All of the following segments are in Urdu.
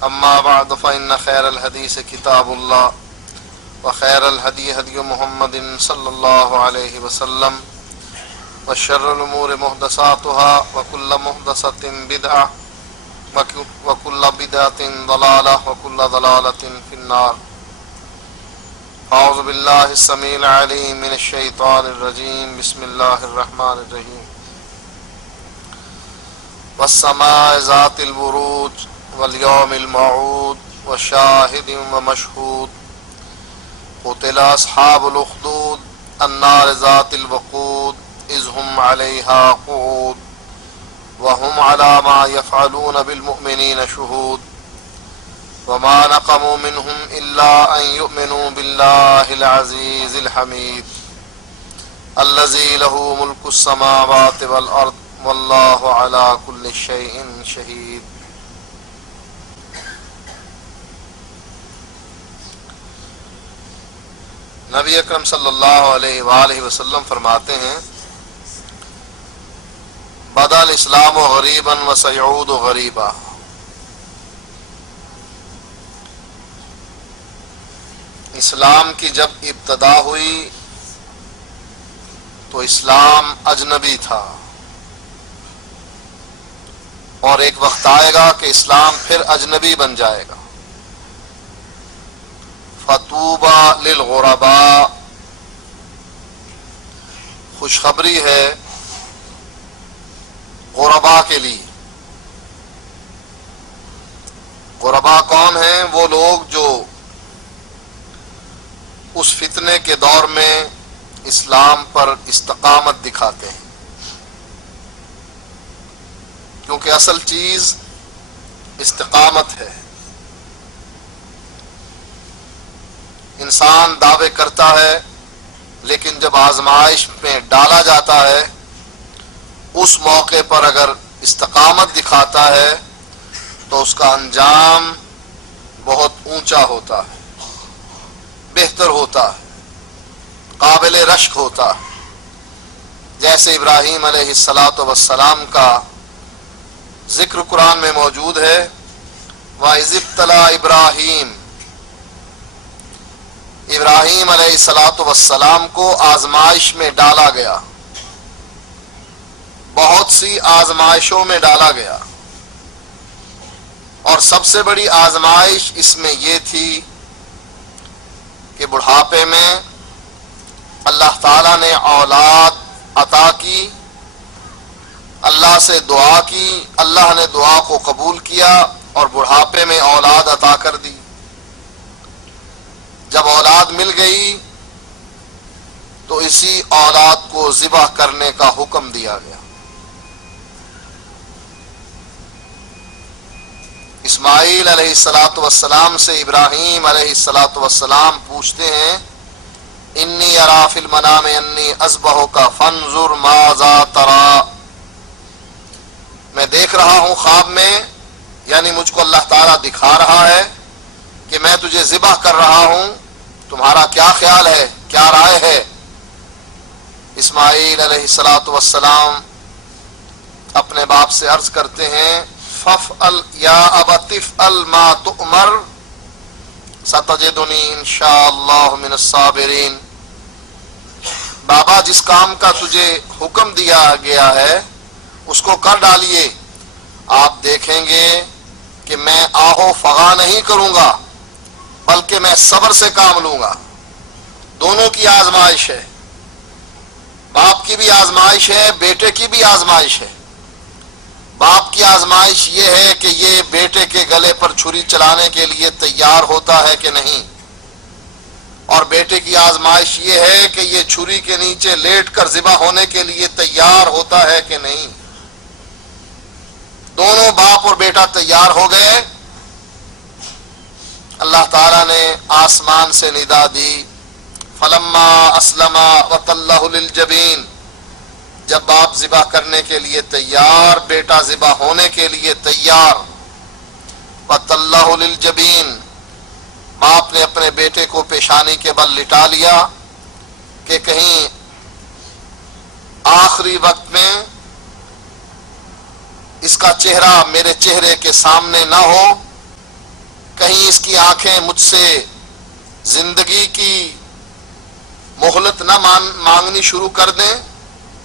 أما بعد فإن خير الحديث كتاب الله وخير الهدي هدي محمد صلى الله عليه وسلم وشر الأمور محدثاتها وكل محدثة بدعة وكل بدعة ضلالة وكل ضلالة في النار. أعوذ بالله السميع العليم من الشيطان الرجيم. بسم الله الرحمن الرحيم. والسماء ذات البروج واليوم الموعود وشاهد ومشهود. قتل أصحاب الأخدود النار ذات الوقود إذ هم عليها قعود وهم على ما يفعلون بالمؤمنين شهود. وما نقموا منهم إلا أن يؤمنوا بالله العزيز الحميد الذي له ملك السماوات والأرض والله على كل شيء شهيد. نبی اکرم صلی اللہ علیہ وآلہ وسلم فرماتے ہیں بدا الاسلام غریبا وسيعود غریبا. اسلام کی جب ابتدا ہوئی تو اسلام اجنبی تھا، اور ایک وقت آئے گا کہ اسلام پھر اجنبی بن جائے گا. فطوبى للغرباء، خوشخبری ہے غرباء کے لیے. غرباء کون ہیں؟ وہ لوگ جو اس فتنے کے دور میں اسلام پر استقامت دکھاتے ہیں، کیونکہ اصل چیز استقامت ہے. انسان دعوے کرتا ہے لیکن جب آزمائش میں ڈالا جاتا ہے اس موقع پر اگر استقامت دکھاتا ہے تو اس کا انجام بہت اونچا ہوتا ہے، بہتر ہوتا ہے، قابل رشک ہوتا ہے. جیسے ابراہیم علیہ السلام کا ذکر قرآن میں موجود ہے، وَإِذِ ابْتَلَىٰ إِبْرَاهِيمَ، ابراہیم علیہ السلام کو آزمائش میں ڈالا گیا، بہت سی آزمائشوں میں ڈالا گیا، اور سب سے بڑی آزمائش اس میں یہ تھی کہ بڑھاپے میں اللہ تعالیٰ نے اولاد عطا کی، اللہ سے دعا کی، اللہ نے دعا کو قبول کیا اور بڑھاپے میں اولاد عطا کر دی. جب اولاد مل گئی تو اسی اولاد کو ذبح کرنے کا حکم دیا گیا. اسماعیل علیہ السلام سے ابراہیم علیہ السلام پوچھتے ہیں انی ارا فی المنام انی اذبحک فانظر ماذا ترى، میں دیکھ رہا ہوں خواب میں، یعنی مجھ کو اللہ تعالیٰ دکھا رہا ہے کہ میں تجھے ذبح کر رہا ہوں، تمہارا کیا خیال ہے، کیا رائے ہے؟ اسماعیل علیہ السلام اپنے باپ سے عرض کرتے ہیں فافعل یا ابت افعل ما تؤمر ستجدنی انشاءاللہ من الصابرین. بابا جس کام کا تجھے حکم دیا گیا ہے اس کو کر ڈالیے، آپ دیکھیں گے کہ میں آہو فغا نہیں کروں گا بلکہ میں صبر سے کام لوں گا. دونوں کی آزمائش ہے، باپ کی بھی آزمائش ہے، بیٹے کی بھی آزمائش ہے. باپ کی آزمائش یہ ہے کہ یہ بیٹے کے گلے پر چھری چلانے کے لیے تیار ہوتا ہے کہ نہیں، اور بیٹے کی آزمائش یہ ہے کہ یہ چھری کے نیچے لیٹ کر ذبح ہونے کے لیے تیار ہوتا ہے کہ نہیں. دونوں باپ اور بیٹا تیار ہو گئے. اللہ تعالیٰ نے آسمان سے ندا دی فلما اسلما وتلہ للجبین، جب باپ ذبح کرنے کے لیے تیار، بیٹا ذبح ہونے کے لیے تیار، وتلہ للجبین، باپ نے اپنے بیٹے کو پیشانی کے بل لٹا لیا کہ کہیں آخری وقت میں اس کا چہرہ میرے چہرے کے سامنے نہ ہو. کہیں اس کی آنکھیں مجھ سے زندگی کی مہلت نہ مانگنی شروع کر دیں،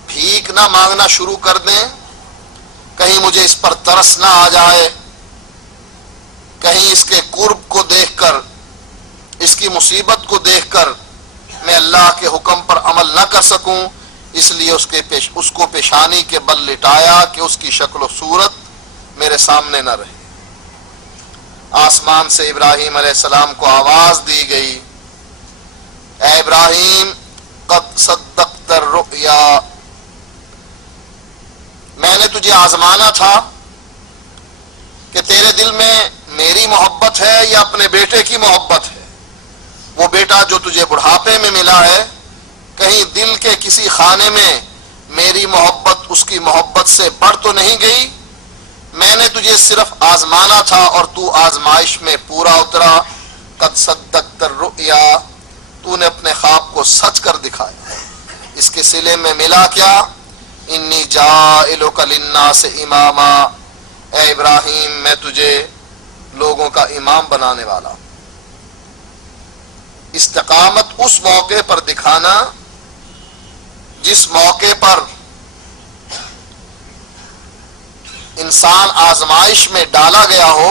بھیک نہ مانگنا شروع کر دیں، کہیں مجھے اس پر ترس نہ آ جائے، کہیں اس کے قرب کو دیکھ کر، اس کی مصیبت کو دیکھ کر میں اللہ کے حکم پر عمل نہ کر سکوں، اس لیے اس کو پیشانی کے بل لٹایا کہ اس کی شکل و صورت میرے سامنے نہ رہے۔ آسمان سے ابراہیم علیہ السلام کو آواز دی گئی، اے ابراہیم قد صدقت الرؤیا، میں نے تجھے آزمانا تھا کہ تیرے دل میں میری محبت ہے یا اپنے بیٹے کی محبت ہے۔ وہ بیٹا جو تجھے بڑھاپے میں ملا ہے، کہیں دل کے کسی خانے میں میری محبت اس کی محبت سے بڑھ تو نہیں گئی؟ میں نے تجھے صرف آزمانا تھا اور تو آزمائش میں پورا اترا۔ قد صدقت الرؤیا، تو نے اپنے خواب کو سچ کر دکھایا۔ اس کے صلے میں ملا کیا؟ انی جاعلک للناس اماما، اے ابراہیم میں تجھے لوگوں کا امام بنانے والا۔ استقامت اس موقع پر دکھانا جس موقع پر انسان آزمائش میں ڈالا گیا ہو،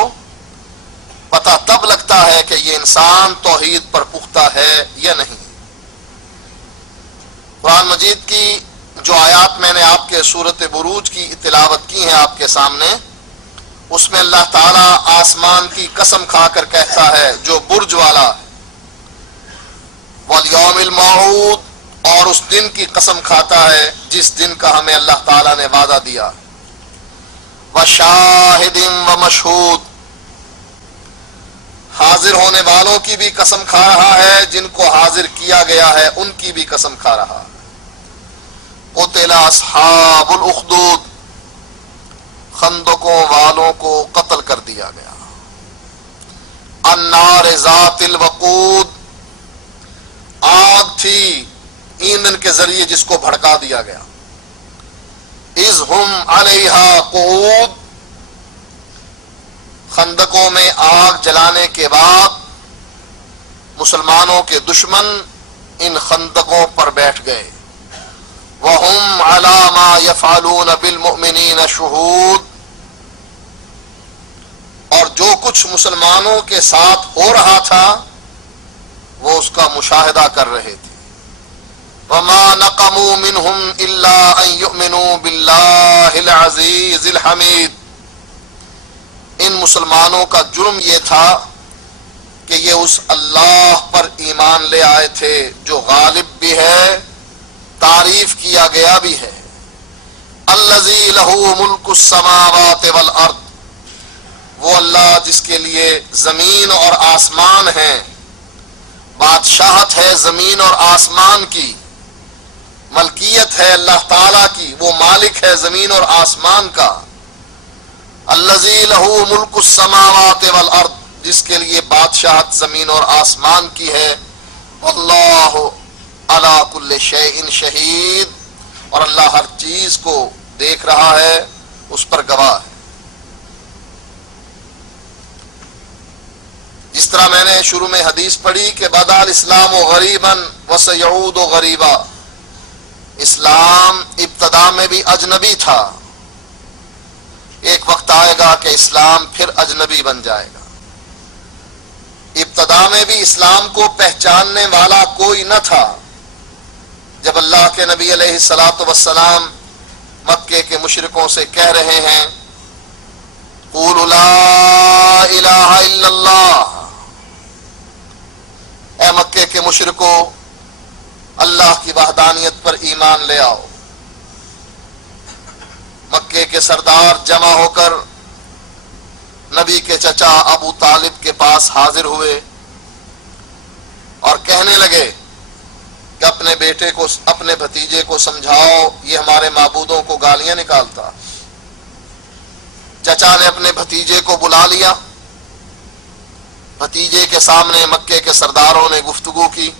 پتہ تب لگتا ہے کہ یہ انسان توحید پر پختہ ہے یا نہیں۔ قرآن مجید کی جو آیات میں نے آپ کے سورۃ بروج کی تلاوت کی ہیں آپ کے سامنے، اس میں اللہ تعالیٰ آسمان کی قسم کھا کر کہتا ہے جو برج والا ہے، والیوم الموعود، اور اس دن کی قسم کھاتا ہے جس دن کا ہمیں اللہ تعالیٰ نے وعدہ دیا، وشاہد ومشہود، حاضر ہونے والوں کی بھی قسم کھا رہا ہے، جن کو حاضر کیا گیا ہے ان کی بھی قسم کھا رہا ہے۔ قتل اصحاب الاخدود، خندقوں والوں کو قتل کر دیا گیا۔ النار ذات الوقود، آگ تھی ایندھن کے ذریعے جس کو بھڑکا دیا گیا۔ اذ ہم علیہا قعود، خندقوں میں آگ جلانے کے بعد مسلمانوں کے دشمن ان خندقوں پر بیٹھ گئے۔ وَهُمْ عَلَى مَا يَفْعَلُونَ بِالْمُؤْمِنِينَ شُهُودٌ، اور جو کچھ مسلمانوں کے ساتھ ہو رہا تھا وہ اس کا مشاہدہ کر رہے تھے۔ وَمَا نَقَمُوا مِنْهُمْ إِلَّا أَن يُؤْمِنُوا بِاللَّهِ الْعَزِيزِ الْحَمِيدِ، ان مسلمانوں کا جرم یہ تھا کہ یہ اس اللہ پر ایمان لے آئے تھے جو غالب بھی ہے، تعریف کیا گیا بھی ہے۔ الذی لہ ملک السماوات والارض، وہ اللہ جس کے لیے زمین اور آسمان ہیں، بادشاہت ہے زمین اور آسمان کی، ملکیت ہے اللہ تعالیٰ کی، وہ مالک ہے زمین اور آسمان کا۔ الذی لہ ملک السماوات والارض، جس کے لیے بادشاہت زمین اور آسمان کی ہے۔ واللہ علی کل شیء شہید، اور اللہ ہر چیز کو دیکھ رہا ہے، اس پر گواہ ہے۔ جس طرح میں نے شروع میں حدیث پڑھی کہ بدا الاسلام غریبا وسیعود غریبا، اسلام ابتدا میں بھی اجنبی تھا، ایک وقت آئے گا کہ اسلام پھر اجنبی بن جائے گا۔ ابتدا میں بھی اسلام کو پہچاننے والا کوئی نہ تھا۔ جب اللہ کے نبی علیہ الصلاۃ والسلام مکے کے مشرکوں سے کہہ رہے ہیں قولوا لا الہ الا اللہ، اے مکے کے مشرکو اللہ کی وحدانیت پر ایمان لے آؤ، مکے کے سردار جمع ہو کر نبی کے چچا ابو طالب کے پاس حاضر ہوئے اور کہنے لگے کہ اپنے بیٹے کو، اپنے بھتیجے کو سمجھاؤ، یہ ہمارے معبودوں کو گالیاں نکالتا۔ چچا نے اپنے بھتیجے کو بلا لیا، بھتیجے کے سامنے مکے کے سرداروں نے گفتگو کی۔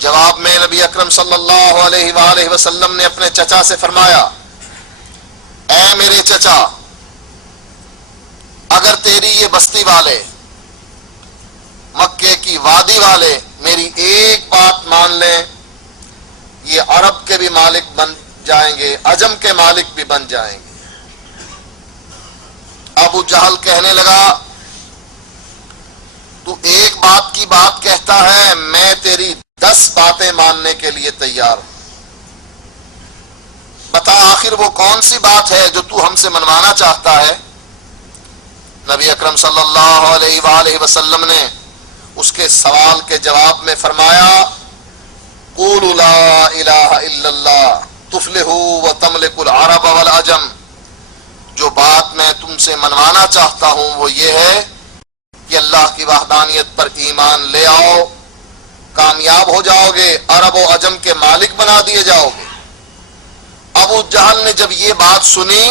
جواب میں نبی اکرم صلی اللہ علیہ وآلہ وسلم نے اپنے چچا سے فرمایا، اے میرے چچا، اگر تیری یہ بستی والے مکے کی وادی والے میری ایک بات مان لیں، یہ عرب کے بھی مالک بن جائیں گے، عجم کے مالک بھی بن جائیں گے۔ ابو جہل کہنے لگا تو ایک بات کی بات کہتا ہے، میں تیری 10 باتیں ماننے کے لیے تیار ہوں، بتا آخر وہ کون سی بات ہے جو تو ہم سے منوانا چاہتا ہے؟ نبی اکرم صلی اللہ علیہ وآلہ وسلم نے اس کے سوال کے جواب میں فرمایا قولوا لا الہ الا اللہ تفلحوا وتملکوا العرب والعجم، جو بات میں تم سے منوانا چاہتا ہوں وہ یہ ہے کہ اللہ کی وحدانیت پر ایمان لے آؤ، کامیاب ہو جاؤ گے، عرب و عجم کے مالک بنا دیے جاؤ گے۔ ابو جہل نے جب یہ بات سنی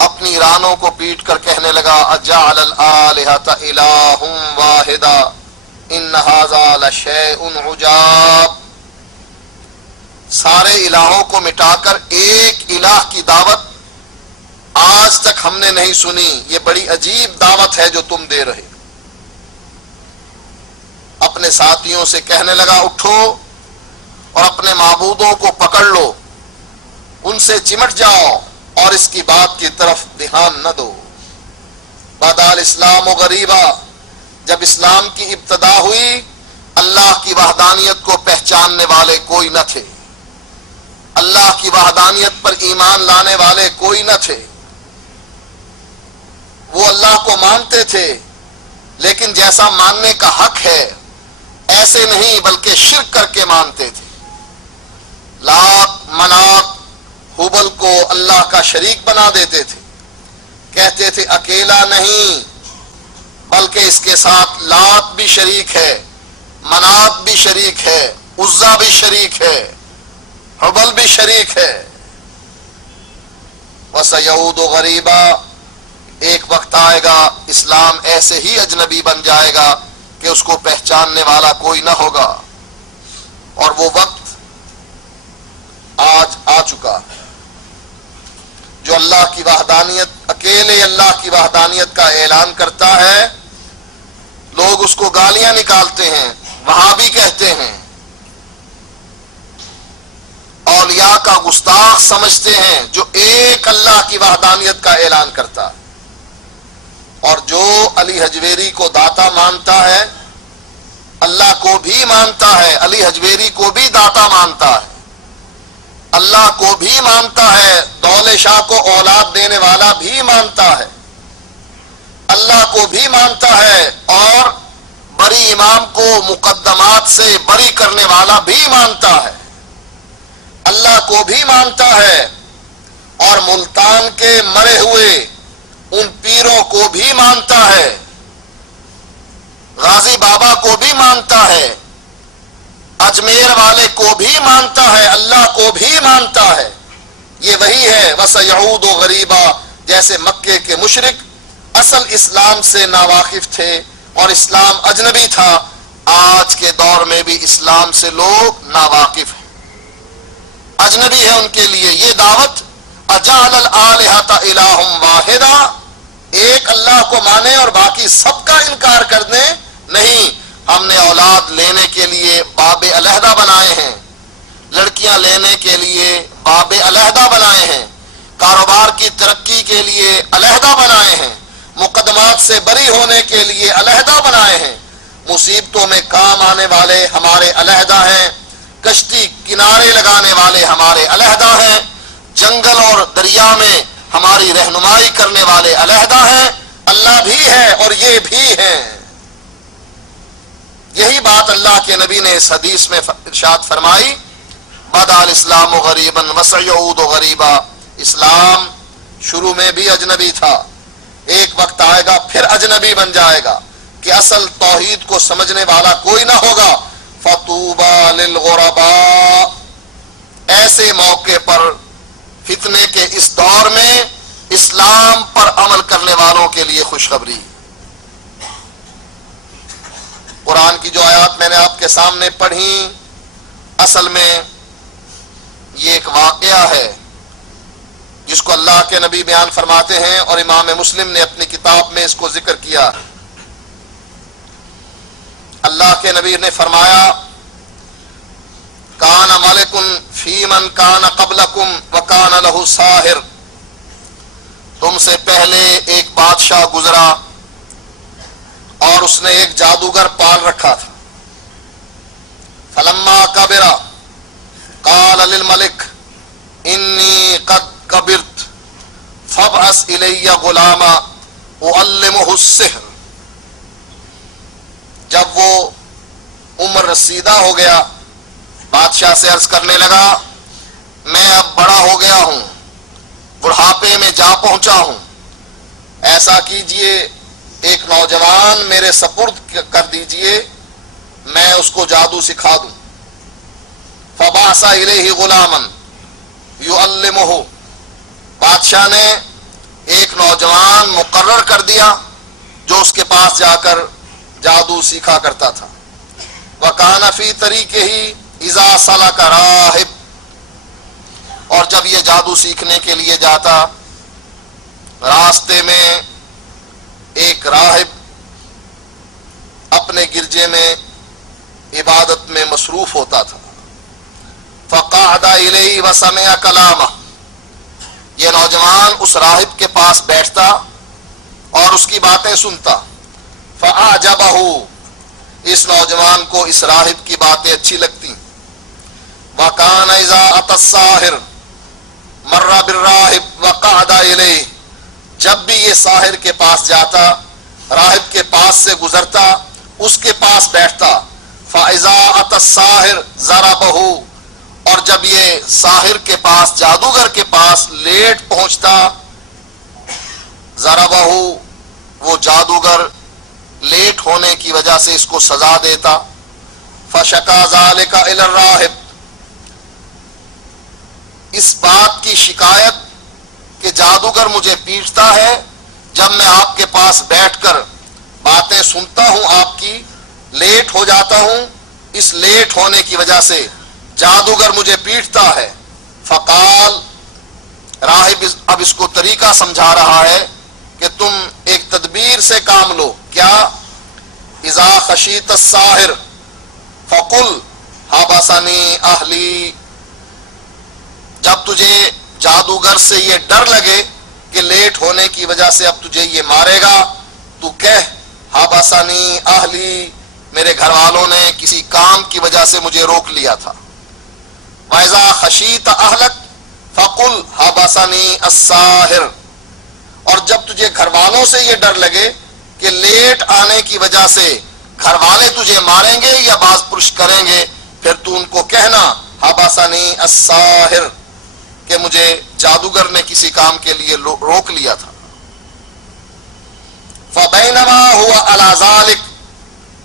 اپنی رانوں کو پیٹ کر کہنے لگا اجعل الآلہۃ الہ واحدا ان ھذا لشیء عجاب، سارے الہوں کو مٹا کر ایک الہ کی دعوت آج تک ہم نے نہیں سنی، یہ بڑی عجیب دعوت ہے جو تم دے رہے۔ اپنے ساتھیوں سے کہنے لگا اٹھو اور اپنے معبودوں کو پکڑ لو، ان سے چمٹ جاؤ اور اس کی بات کی طرف دھیان نہ دو۔ بدا الاسلام غریبا، جب اسلام کی ابتدا ہوئی اللہ کی وحدانیت کو پہچاننے والے کوئی نہ تھے، اللہ کی وحدانیت پر ایمان لانے والے کوئی نہ تھے۔ وہ اللہ کو مانتے تھے لیکن جیسا ماننے کا حق ہے ایسے نہیں بلکہ شرک کر کے مانتے تھے۔ لات منات حبل کو اللہ کا شریک بنا دیتے تھے، کہتے تھے اکیلا نہیں بلکہ اس کے ساتھ لات بھی شریک ہے، منات بھی شریک ہے، عزا بھی شریک ہے، حبل بھی شریک ہے۔ وَسَيَعُودُ غَرِيبًا، ایک وقت آئے گا اسلام ایسے ہی اجنبی بن جائے گا کہ اس کو پہچاننے والا کوئی نہ ہوگا، اور وہ وقت آج آ چکا جو اللہ کی وحدانیت، اکیلے اللہ کی وحدانیت کا اعلان کرتا ہے، لوگ اس کو گالیاں نکالتے ہیں، وہابی کہتے ہیں، اولیاء کا گستاخ سمجھتے ہیں جو ایک اللہ کی وحدانیت کا اعلان کرتا ہے۔ اور جو علی حجویری کو داتا مانتا ہے اللہ کو بھی مانتا ہے، علی حجویری کو بھی داتا مانتا ہے، اللہ کو بھی مانتا ہے، دولت شاہ کو اولاد دینے والا بھی مانتا ہے، اللہ کو بھی مانتا ہے، اور بری امام کو مقدمات سے بری کرنے والا بھی مانتا ہے، اللہ کو بھی مانتا ہے، اور ملتان کے مرے ہوئے ان پیروں کو بھی مانتا ہے، غازی بابا کو بھی مانتا ہے، اجمیر والے کو بھی مانتا ہے، اللہ کو بھی مانتا ہے۔ یہ وہی ہے وَسَيَعُودُ غَرِيبًا، جیسے مکے کے مشرک اصل اسلام سے ناواقف تھے اور اسلام اجنبی تھا، آج کے دور میں بھی اسلام سے لوگ ناواقف ہیں، اجنبی ہے ان کے لیے یہ دعوت اجعل الآلہۃ الہ واحدا، ایک اللہ کو مانے اور باقی سب کا انکار کر دیں، نہیں، ہم نے اولاد لینے کے لیے باب علیحدہ بنائے ہیں، لڑکیاں لینے کے لیے باب علیحدہ بنائے ہیں، کاروبار کی ترقی کے لیے علیحدہ بنائے ہیں، مقدمات سے بری ہونے کے لیے علیحدہ بنائے ہیں، مصیبتوں میں کام آنے والے ہمارے علیحدہ ہیں، کشتی کنارے لگانے والے ہمارے علیحدہ ہیں، جنگل اور دریا میں ہماری رہنمائی کرنے والے علیحدہ ہیں، اللہ بھی ہے اور یہ بھی ہیں۔ یہی بات اللہ کے نبی نے اس حدیث میں ارشاد فرمائی بدا الاسلام غریبا وسیعود غریبا، اسلام شروع میں بھی اجنبی تھا، ایک وقت آئے گا پھر اجنبی بن جائے گا کہ اصل توحید کو سمجھنے والا کوئی نہ ہوگا۔ فطوبى للغرباء، ایسے موقع پر فتنے کے اس دور میں اسلام پر عمل کرنے والوں کے لیے خوشخبری۔ قرآن کی جو آیات میں نے آپ کے سامنے پڑھی اصل میں یہ ایک واقعہ ہے جس کو اللہ کے نبی بیان فرماتے ہیں اور امام مسلم نے اپنی کتاب میں اس کو ذکر کیا۔ اللہ کے نبی نے فرمایا کان ملکن فی من کان قبلکم وکان لہ ساحر، تم سے پہلے ایک بادشاہ گزرا اور اس نے ایک جادوگر پال رکھا تھا. فلما کبر قال للملک انی قد کبرت فابعث الی غلاما اعلمہ السحر. جب وہ عمر رسیدہ ہو گیا بادشاہ سے عرض کرنے لگا میں اب بڑا ہو گیا ہوں، بڑھاپے میں جا پہنچا ہوں، ایسا کیجئے ایک نوجوان میرے سپرد کر دیجئے، میں اس کو جادو سکھا دوں. فبعث الیہ غلاما یعلمہ، بادشاہ نے ایک نوجوان مقرر کر دیا جو اس کے پاس جا کر جادو سیکھا کرتا تھا. وَكَانَ فِي طَرِيقِهِ اِذَا سَلَكَ رَاهِبٌ، اور جب یہ جادو سیکھنے کے لیے جاتا راستے میں ایک راہب اپنے گرجے میں عبادت میں مصروف ہوتا تھا. فَقَعَدَ إِلَيْهِ وَسَمِعَ كَلَامَهُ، یہ نوجوان اس راہب کے پاس بیٹھتا اور اس کی باتیں سنتا. فَأَعْجَبَهُ، اس نوجوان کو اس راہب کی باتیں اچھی لگتی. وَكَانَ إِذَا أَتَى السَّاحِرُ مَرَّ بِالرَّاهِبِ وَقَعَدَ إِلَيْهِ، جب بھی یہ ساحر کے پاس جاتا راہب کے پاس سے گزرتا اس کے پاس بیٹھتا. فَإِذَا أَتَى السَّاحِرُ ضَرَبَهُ، اور جب یہ ساحر کے پاس جادوگر کے پاس لیٹ پہنچتا ضَرَبَهُ، وہ جادوگر لیٹ ہونے کی وجہ سے اس کو سزا دیتا. فَشَكَا ذَلِكَ إِلَى الرَّاهِبِ، اس بات کی شکایت کہ جادوگر مجھے پیٹتا ہے جب میں آپ کے پاس بیٹھ کر باتیں سنتا ہوں، آپ کی لیٹ ہو جاتا ہوں، اس لیٹ ہونے کی وجہ سے جادوگر مجھے پیٹتا ہے. فقال، راہب اب اس کو طریقہ سمجھا رہا ہے کہ تم ایک تدبیر سے کام لو. کیا؟ اذا خشیت الساحر فقل حبسنی اہلی، جب تجھے جادوگر سے یہ ڈر لگے کہ لیٹ ہونے کی وجہ سے اب تجھے یہ مارے گا تو کہہ حبسنی اہلی، میرے گھر والوں نے کسی کام کی وجہ سے مجھے روک لیا تھا. وَإِذَا خَشِيتَ أَهْلَكَ فَقُلْ حَبَسَنِي السَّاحِرُ، اور جب تجھے گھر والوں سے یہ ڈر لگے کہ لیٹ آنے کی وجہ سے گھر والے تجھے ماریں گے یا باز پرش کریں گے، پھر تو ان کو کہنا حَبَسَنِي السَّاحِرُ، کہ مجھے جادوگر نے کسی کام کے لیے روک لیا تھا. فَبَيْنَمَا هُوَ عَلَى ذَلِكَ،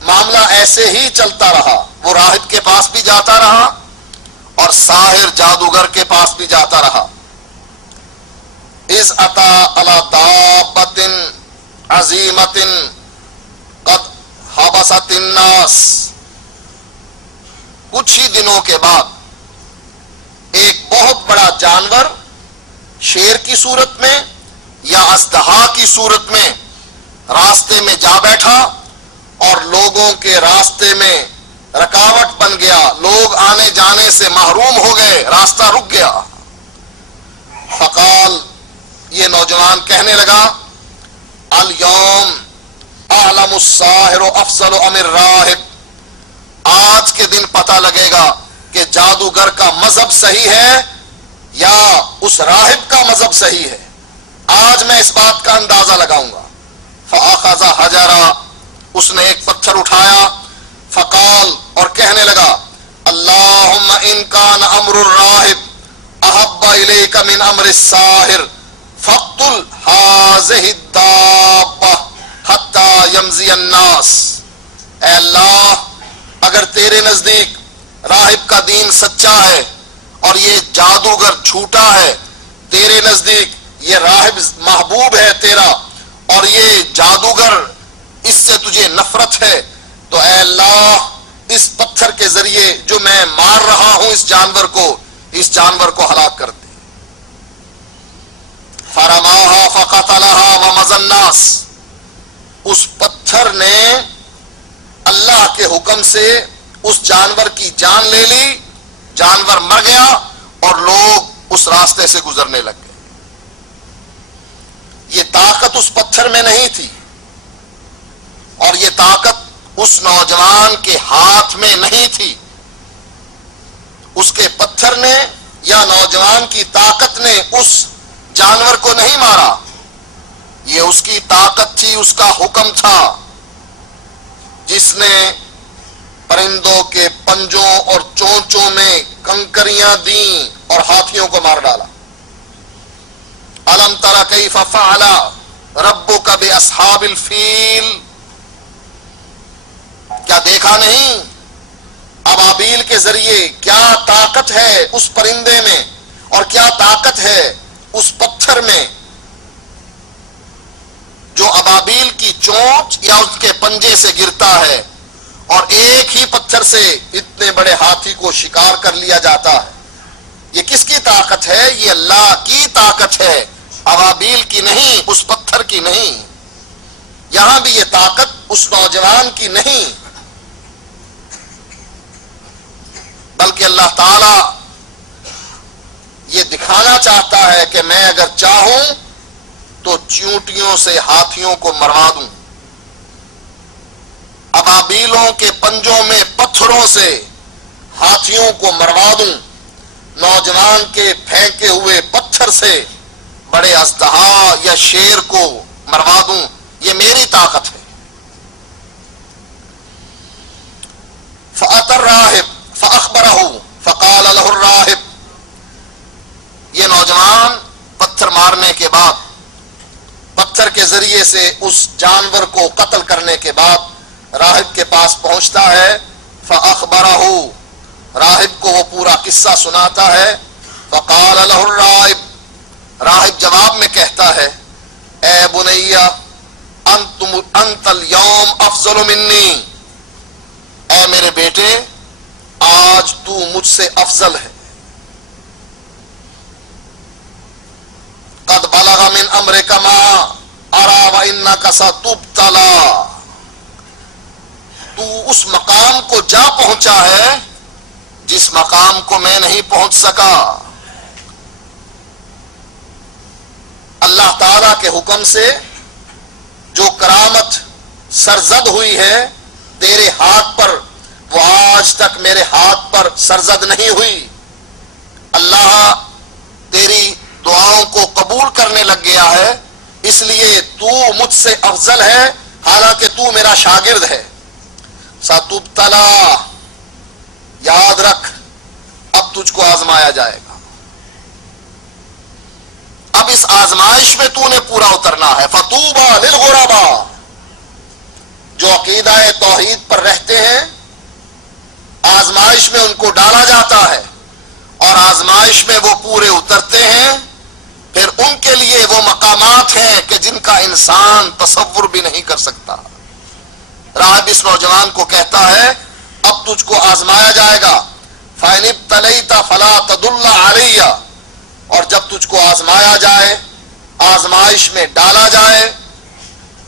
معاملہ ایسے ہی چلتا رہا، وہ راہب کے پاس بھی جاتا رہا اور ساحر جادوگر کے پاس بھی جاتا رہا. اِذْ أَتَى عَلَى دَابَّةٍ عَظِيمَةٍ قَدْ حَبَسَتِ النَّاسَ، کچھ ہی دنوں کے بعد ایک بہت بڑا جانور شیر کی صورت میں یا اژدہا کی صورت میں راستے میں جا بیٹھا اور لوگوں کے راستے میں رکاوٹ بن گیا، لوگ آنے جانے سے محروم ہو گئے، راستہ رک گیا. فقال، یہ نوجوان کہنے لگا الیوم اعلم الساحر افضل ام الراہب، آج کے دن پتہ لگے گا کہ جادوگر کا مذہب صحیح ہے یا اس راہب کا مذہب صحیح ہے، آج میں اس بات کا اندازہ لگاؤں گا. فاخذ حجرا، اس نے ایک پتھر اٹھایا. فقال، اور کہنے لگا اللہم ان کان امر الراہب احب الیک من امر الساحر فاقتل هذه الدابہ حتی یمضی الناس، اے اللہ اگر تیرے نزدیک راہب کا دین سچا ہے اور یہ جادوگر جھوٹا ہے، تیرے نزدیک یہ راہب محبوب ہے تیرا اور یہ جادوگر اس سے تجھے نفرت ہے، تو اے اللہ اس پتھر کے ذریعے جو میں مار رہا ہوں اس جانور کو ہلاک کر دے. فرماها فقتلها ومضى الناس، اس پتھر نے اللہ کے حکم سے اس جانور کی جان لے لی، جانور مر گیا اور لوگ اس راستے سے گزرنے لگ گئے۔ یہ طاقت اس پتھر میں نہیں تھی، اور یہ طاقت اس نوجوان کے ہاتھ میں نہیں تھی۔ اس کے پتھر نے یا نوجوان کی طاقت نے اس جانور کو نہیں مارا، یہ اس کی طاقت تھی، اس کا حکم تھا، جس نے پرندوں کے پنجوں اور چونچوں میں کنکریاں دیں اور ہاتھیوں کو مار ڈالا۔ الم تر کیف فعل ربک باصحاب الفیل، کیا دیکھا نہیں ابابیل کے ذریعے کیا طاقت ہے اس پرندے میں اور کیا طاقت ہے اس پتھر میں، جو ابابیل کی چونچ یا اس کے پنجے سے گرتا ہے اور ایک ہی پتھر سے اتنے بڑے ہاتھی کو شکار کر لیا جاتا ہے۔ یہ کس کی طاقت ہے؟ یہ اللہ کی طاقت ہے، ابابیل کی نہیں، اس پتھر کی نہیں۔ یہاں بھی یہ طاقت اس نوجوان کی نہیں، بلکہ اللہ تعالی یہ دکھانا چاہتا ہے کہ میں اگر چاہوں تو چیونٹیوں سے ہاتھیوں کو مروا دوں، ابابیلوں کے پنجوں میں پتھروں سے ہاتھیوں کو مروا دوں، نوجوان کے پھینکے ہوئے پتھر سے بڑے اژدہا یا شیر کو مروا دوں، یہ میری طاقت ہے۔ فأتى الراہب فأخبرہ فقال له الراہب، یہ نوجوان پتھر مارنے کے بعد، پتھر کے ذریعے سے اس جانور کو قتل کرنے کے بعد راہب کے پاس پہنچتا ہے۔ فأخبرہ، راہب کو وہ پورا قصہ سناتا ہے۔ فقال له الراہب، راہب جواب میں کہتا ہے، اے بنیا انت اليوم افضل منی، اے میرے بیٹے آج تو مجھ سے افضل ہے۔ قد بلغ من امرک ما ارى وانک ستبتلی، تو اس مقام کو جا پہنچا ہے جس مقام کو میں نہیں پہنچ سکا۔ اللہ تعالی کے حکم سے جو کرامت سرزد ہوئی ہے تیرے ہاتھ پر، وہ آج تک میرے ہاتھ پر سرزد نہیں ہوئی۔ اللہ تیری دعاؤں کو قبول کرنے لگ گیا ہے، اس لیے تو مجھ سے افضل ہے، حالانکہ تو میرا شاگرد ہے۔ ستبتلا، یاد رکھ اب تجھ کو آزمایا جائے گا، اب اس آزمائش میں تو نے پورا اترنا ہے۔ فطوبى للغرباء، جو عقیدہ توحید پر رہتے ہیں آزمائش میں ان کو ڈالا جاتا ہے اور آزمائش میں وہ پورے اترتے ہیں، پھر ان کے لیے وہ مقامات ہیں کہ جن کا انسان تصور بھی نہیں کر سکتا۔ راہب اس نوجوان کو کہتا ہے اب تجھ کو آزمایا جائے گا۔ فَإِنِ ابْتَلَيْتَ فَلَا تَدُلَّ عَلَيَّ، اور جب تجھ کو آزمایا جائے، آزمائش میں ڈالا جائے،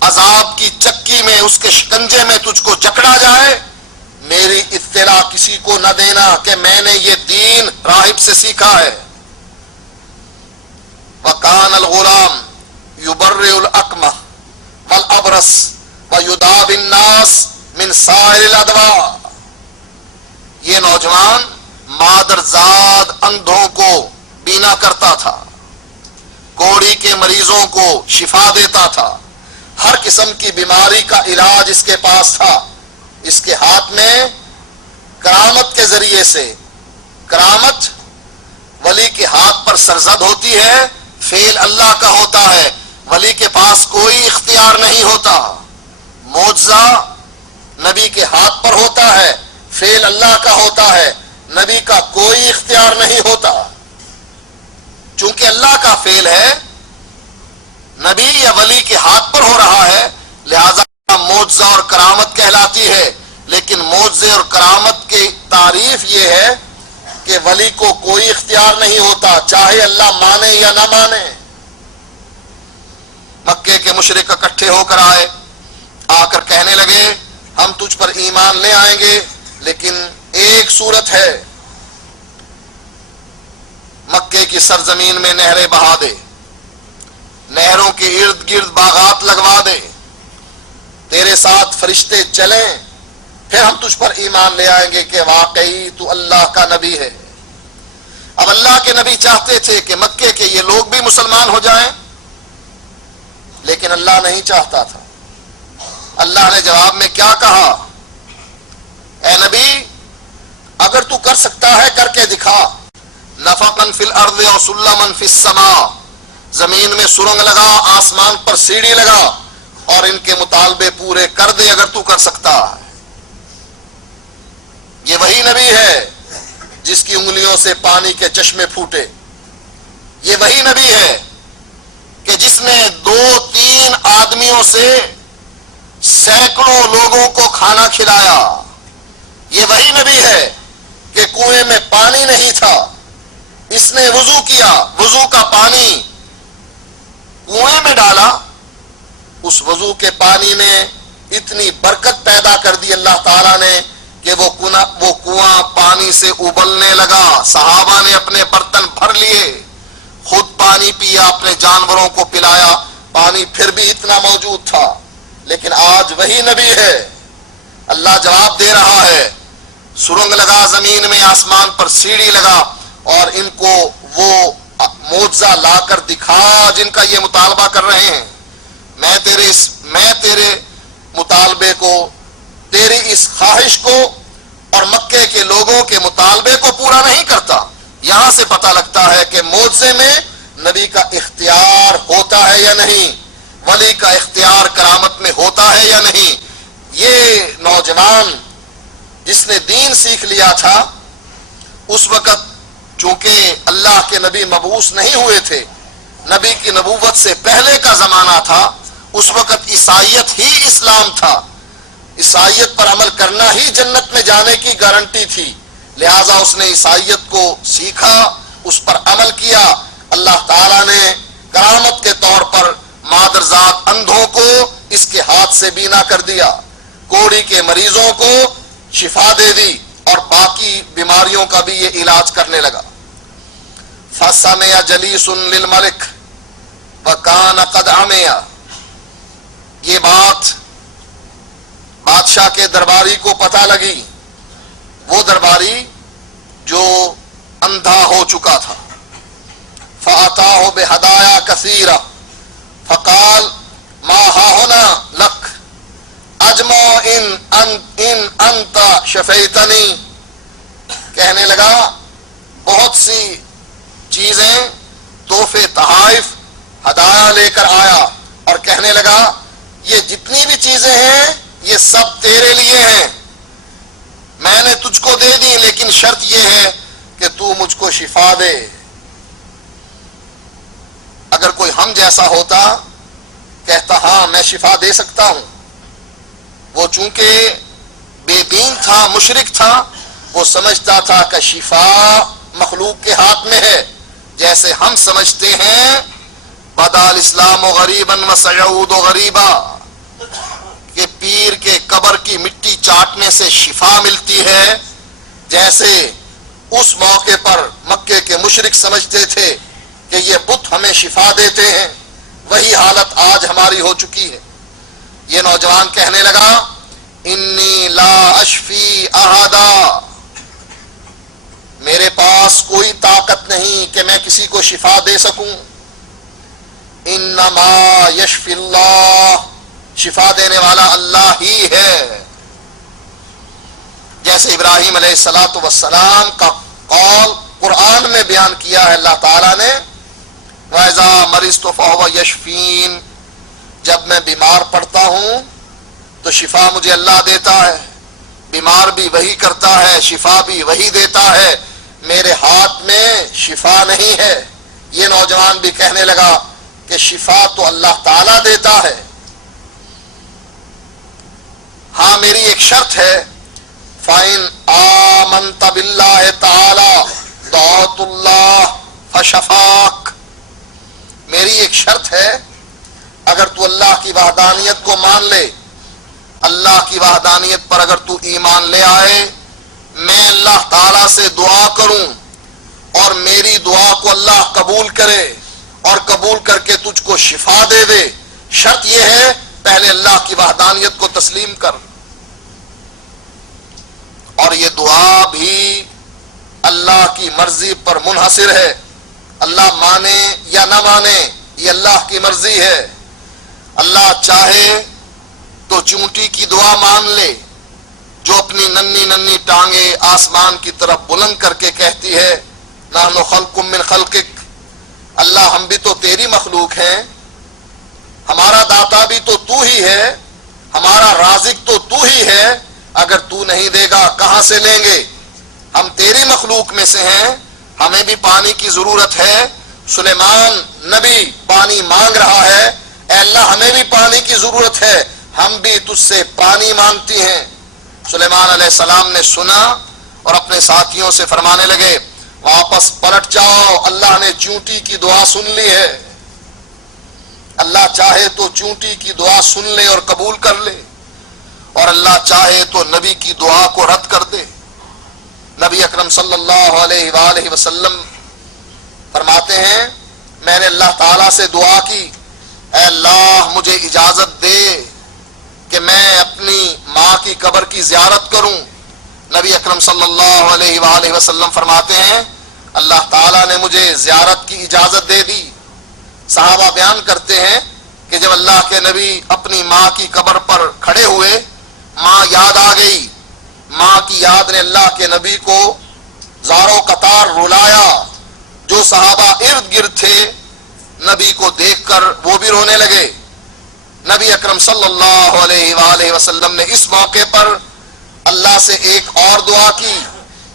عذاب کی چکی میں، اس کے شکنجے میں تجھ کو جکڑا جائے، میری اطلاع کسی کو نہ دینا کہ میں نے یہ دین راہب سے سیکھا ہے۔ وَكَانَ الْغُلَامُ يُبَرِّئُ الْأَكْمَحَ وَالْأَبْرَصَ وَيُدَاوِي النَّاسَ مِنْ سَائِرِ الْأَدْوَاءِ، یہ نوجوان مادرزاد اندھوں کو بینا کرتا تھا، کوڑی کے مریضوں کو شفا دیتا تھا، ہر قسم کی بیماری کا علاج اس کے پاس تھا۔ اس کے ہاتھ میں کرامت کے ذریعے سے، کرامت ولی کے ہاتھ پر سرزد ہوتی ہے، فعل اللہ کا ہوتا ہے، ولی کے پاس کوئی اختیار نہیں ہوتا۔ معجزہ نبی کے ہاتھ پر ہوتا ہے، فعل اللہ کا ہوتا ہے، نبی کا کوئی اختیار نہیں ہوتا۔ چونکہ اللہ کا فعل ہے، نبی یا ولی کے ہاتھ پر ہو رہا ہے، لہذا معجزہ اور کرامت کہلاتی ہے۔ لیکن معجزے اور کرامت کی تعریف یہ ہے کہ ولی کو کوئی اختیار نہیں ہوتا، چاہے اللہ مانے یا نہ مانے۔ مکے کے مشرک اکٹھے ہو کر آئے، آ کر کہنے لگے ہم تجھ پر ایمان لے آئیں گے، لیکن ایک صورت ہے، مکے کی سرزمین میں نہریں بہا دے، نہروں کے ارد گرد باغات لگوا دے، تیرے ساتھ فرشتے چلیں، پھر ہم تجھ پر ایمان لے آئیں گے کہ واقعی تو اللہ کا نبی ہے۔ اب اللہ کے نبی چاہتے تھے کہ مکے کے یہ لوگ بھی مسلمان ہو جائیں، لیکن اللہ نہیں چاہتا تھا۔ اللہ نے جواب میں کیا کہا؟ اے نبی، اگر تو کر سکتا ہے کر کے دکھا، نفقاً فی الارض اور سلماً فی السماء، زمین میں سرنگ لگا، آسمان پر سیڑھی لگا اور ان کے مطالبے پورے کر دے اگر تو کر سکتا ہے۔ یہ وہی نبی ہے جس کی انگلیوں سے پانی کے چشمے پھوٹے، یہ وہی نبی ہے کہ جس نے 2-3 آدمیوں سے سینکڑوں لوگوں کو کھانا کھلایا، یہ وہی نبی ہے کہ کنویں میں پانی نہیں تھا، اس نے وضو کیا، وضو کا پانی کنویں میں ڈالا، اس وضو کے پانی میں اتنی برکت پیدا کر دی اللہ تعالیٰ نے کہ وہ کنواں پانی سے ابلنے لگا، صحابہ نے اپنے برتن بھر لیے، خود پانی پیا، اپنے جانوروں کو پلایا، پانی پھر بھی اتنا موجود تھا۔ لیکن آج وہی نبی ہے، اللہ جواب دے رہا ہے، سرنگ لگا زمین میں، آسمان پر سیڑھی لگا، اور ان کو وہ معجزہ لا کر دکھا جن کا یہ مطالبہ کر رہے ہیں۔ میں تیرے مطالبے کو، تیری اس خواہش کو اور مکے کے لوگوں کے مطالبے کو پورا نہیں کرتا۔ یہاں سے پتہ لگتا ہے کہ معجزے میں نبی کا اختیار ہوتا ہے یا نہیں، ولی کا اختیار کرامت میں ہوتا ہے یا نہیں۔ یہ نوجوان جس نے دین سیکھ لیا تھا، اس وقت چونکہ اللہ کے نبی مبعوث نہیں ہوئے تھے، نبی کی نبوت سے پہلے کا زمانہ تھا، اس وقت عیسائیت ہی اسلام تھا، عیسائیت پر عمل کرنا ہی جنت میں جانے کی گارنٹی تھی، لہٰذا اس نے عیسائیت کو سیکھا، اس پر عمل کیا۔ اللہ تعالیٰ نے کرامت کے طور پر مادرزاد اندھوں کو اس کے ہاتھ سے بینا کر دیا، کوڑی کے مریضوں کو شفا دے دی، اور باقی بیماریوں کا بھی یہ علاج کرنے لگا۔ فَسَمِعَ جَلِيسٌ لِلْمَلِكِ وَكَانَ قَدْ عَمِيَ، یہ بات بادشاہ کے درباری کو پتہ لگی، وہ درباری جو اندھا ہو چکا تھا۔ فَأَتَاهُ بِهَدَايَا كَثِيرَةٍ فَقَالَ مَا هَاهُنَا لَكَ أَجْمَعُ إِنْ أَنْتَ شَفَيْتَنِي، کہنے لگا بہت سی چیزیں، تحفے، تحائف، ہدایہ لے کر آیا، اور کہنے لگا یہ جتنی بھی چیزیں ہیں یہ سب تیرے لیے ہیں، میں نے تجھ کو دے دی، لیکن شرط یہ ہے کہ تو مجھ کو شفا دے۔ اگر کوئی ہم جیسا ہوتا کہتا ہاں میں شفا دے سکتا ہوں، وہ چونکہ بے دین تھا، مشرک تھا، وہ سمجھتا تھا کہ شفا مخلوق کے ہاتھ میں ہے، جیسے ہم سمجھتے ہیں بدا الاسلام غریبا وسيعود غریبا، کہ پیر کے قبر کی مٹی چاٹنے سے شفا ملتی ہے، جیسے اس موقع پر مکے کے مشرک سمجھتے تھے کہ یہ بت ہمیں شفا دیتے ہیں، وہی حالت آج ہماری ہو چکی ہے۔ یہ نوجوان کہنے لگا انی لا اشفی احدا، میرے پاس کوئی طاقت نہیں کہ میں کسی کو شفا دے سکوں، انما یشفی اللہ، شفا دینے والا اللہ ہی ہے۔ جیسے ابراہیم علیہ السلام کا قول قرآن میں بیان کیا ہے اللہ تعالیٰ نے، وَإِذَا مَرِضْتُ فَهُوَ يَشْفِينِ، جب میں بیمار پڑتا ہوں تو شفا مجھے اللہ دیتا ہے، بیمار بھی وہی کرتا ہے، شفا بھی وہی دیتا ہے، میرے ہاتھ میں شفا نہیں ہے۔ یہ نوجوان بھی کہنے لگا کہ شفا تو اللہ تعالیٰ دیتا ہے، ہاں میری ایک شرط ہے، فَإِنْ آمَنْتَ بِاللَّهِ تَعَالَى دَعَوْتُ اللَّهَ فَشَفَاكَ، میری ایک شرط ہے، اگر تو اللہ کی وحدانیت کو مان لے، اللہ کی وحدانیت پر اگر تو ایمان لے آئے، میں اللہ تعالیٰ سے دعا کروں اور میری دعا کو اللہ قبول کرے اور قبول کر کے تجھ کو شفا دے دے، شرط یہ ہے پہلے اللہ کی وحدانیت کو تسلیم کر۔ اور یہ دعا بھی اللہ کی مرضی پر منحصر ہے، اللہ مانے یا نہ مانے یہ اللہ کی مرضی ہے۔ اللہ چاہے تو چونٹی کی دعا مان لے جو اپنی ننھی ننھی ٹانگیں آسمان کی طرف بلند کر کے کہتی ہے نحن خلق من خلقک، اللہ ہم بھی تو تیری مخلوق ہیں، ہمارا داتا بھی تو تو ہی ہے، ہمارا رازق تو تو ہی ہے، اگر تو نہیں دے گا کہاں سے لیں گے، ہم تیری مخلوق میں سے ہیں، ہمیں بھی پانی کی ضرورت ہے۔ سلیمان نبی پانی مانگ رہا ہے، اے اللہ ہمیں بھی پانی کی ضرورت ہے، ہم بھی تجھ سے پانی مانگتی ہیں۔ سلیمان علیہ السلام نے سنا اور اپنے ساتھیوں سے فرمانے لگے واپس پلٹ جاؤ، اللہ نے چونٹی کی دعا سن لی ہے۔ اللہ چاہے تو چونٹی کی دعا سن لے اور قبول کر لے، اور اللہ چاہے تو نبی کی دعا کو رد کر دے۔ نبی اکرم صلی اللہ علیہ وآلہ وسلم فرماتے ہیں میں نے اللہ تعالیٰ سے دعا کی، اے اللہ مجھے اجازت دے کہ میں اپنی ماں کی قبر کی زیارت کروں۔ نبی اکرم صلی اللہ علیہ وآلہ وسلم فرماتے ہیں اللہ تعالیٰ نے مجھے زیارت کی اجازت دے دی۔ صحابہ بیان کرتے ہیں کہ جب اللہ کے نبی اپنی ماں کی قبر پر کھڑے ہوئے، ماں یاد آ گئی، ماں کی یاد نے اللہ کے نبی کو زاروں قطار رلایا۔ جو صحابہ ارد گرد تھے نبی کو دیکھ کر وہ بھی رونے لگے۔ نبی اکرم صلی اللہ علیہ وآلہ وسلم نے اس موقع پر اللہ سے ایک اور دعا کی،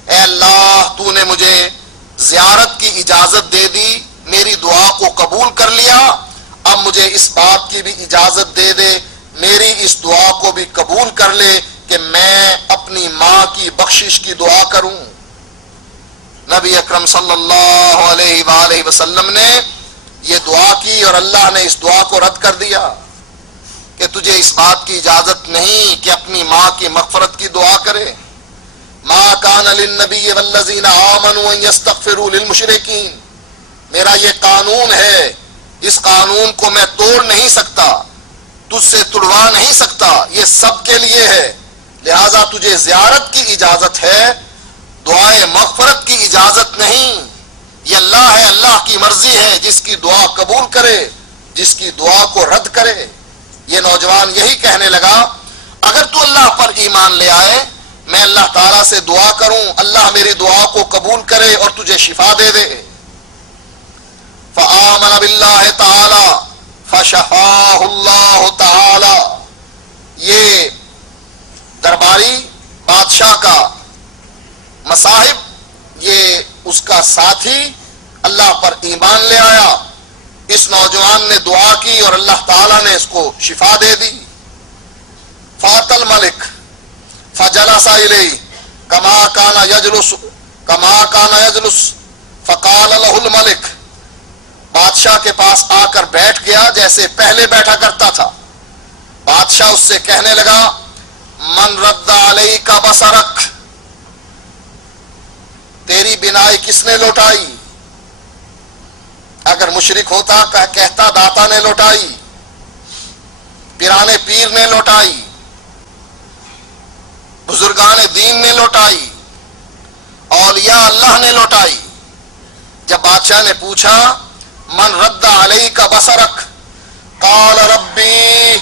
اے اللہ تو نے مجھے زیارت کی اجازت دے دی، میری دعا کو قبول کر لیا، اب مجھے اس بات کی بھی اجازت دے دے میری اس دعا کو بھی قبول کر لے کہ میں اپنی ماں کی بخشش کی دعا کروں۔ نبی اکرم صلی اللہ علیہ وآلہ وسلم نے یہ دعا کی اور اللہ نے اس دعا کو رد کر دیا کہ تجھے اس بات کی اجازت نہیں کہ اپنی ماں کی مغفرت کی دعا کرے۔ ما کان للنبی والذین آمنوا ان یستغفروا للمشرکین، میرا یہ قانون ہے، اس قانون کو میں توڑ نہیں سکتا، تجھ سے توڑوا نہیں سکتا، یہ سب کے لیے ہے، لہذا تجھے زیارت کی اجازت ہے، دعائے مغفرت کی اجازت نہیں۔ یہ اللہ ہے، اللہ کی مرضی ہے، جس کی دعا قبول کرے جس کی دعا کو رد کرے۔ یہ نوجوان یہی کہنے لگا اگر تو اللہ پر ایمان لے آئے میں اللہ تعالیٰ سے دعا کروں اللہ میری دعا کو قبول کرے اور تجھے شفا دے دے۔ فآمن باللہ تعالی فشفاہ اللہ تعالی، یہ درباری بادشاہ کا مصاحب، یہ اس کا ساتھی اللہ پر ایمان لے آیا، اس نوجوان نے دعا کی اور اللہ تعالیٰ نے اس کو شفا دے دی۔ فات الملک فجلس الیہ کما کان یجلس فقال له الملک، بادشاہ کے پاس آ کر بیٹھ گیا جیسے پہلے بیٹھا کرتا تھا۔ بادشاہ اس سے کہنے لگا من رد علیک بصرک، تیری بینائی کس نے لوٹائی؟ اگر مشرک ہوتا کہتا داتا نے لوٹائی، پیرانے پیر نے لوٹائی، بزرگان دین نے لوٹائی، اولیاء اللہ نے لوٹائی۔ جب بادشاہ نے پوچھا من رد علیک بصرک قال ربی،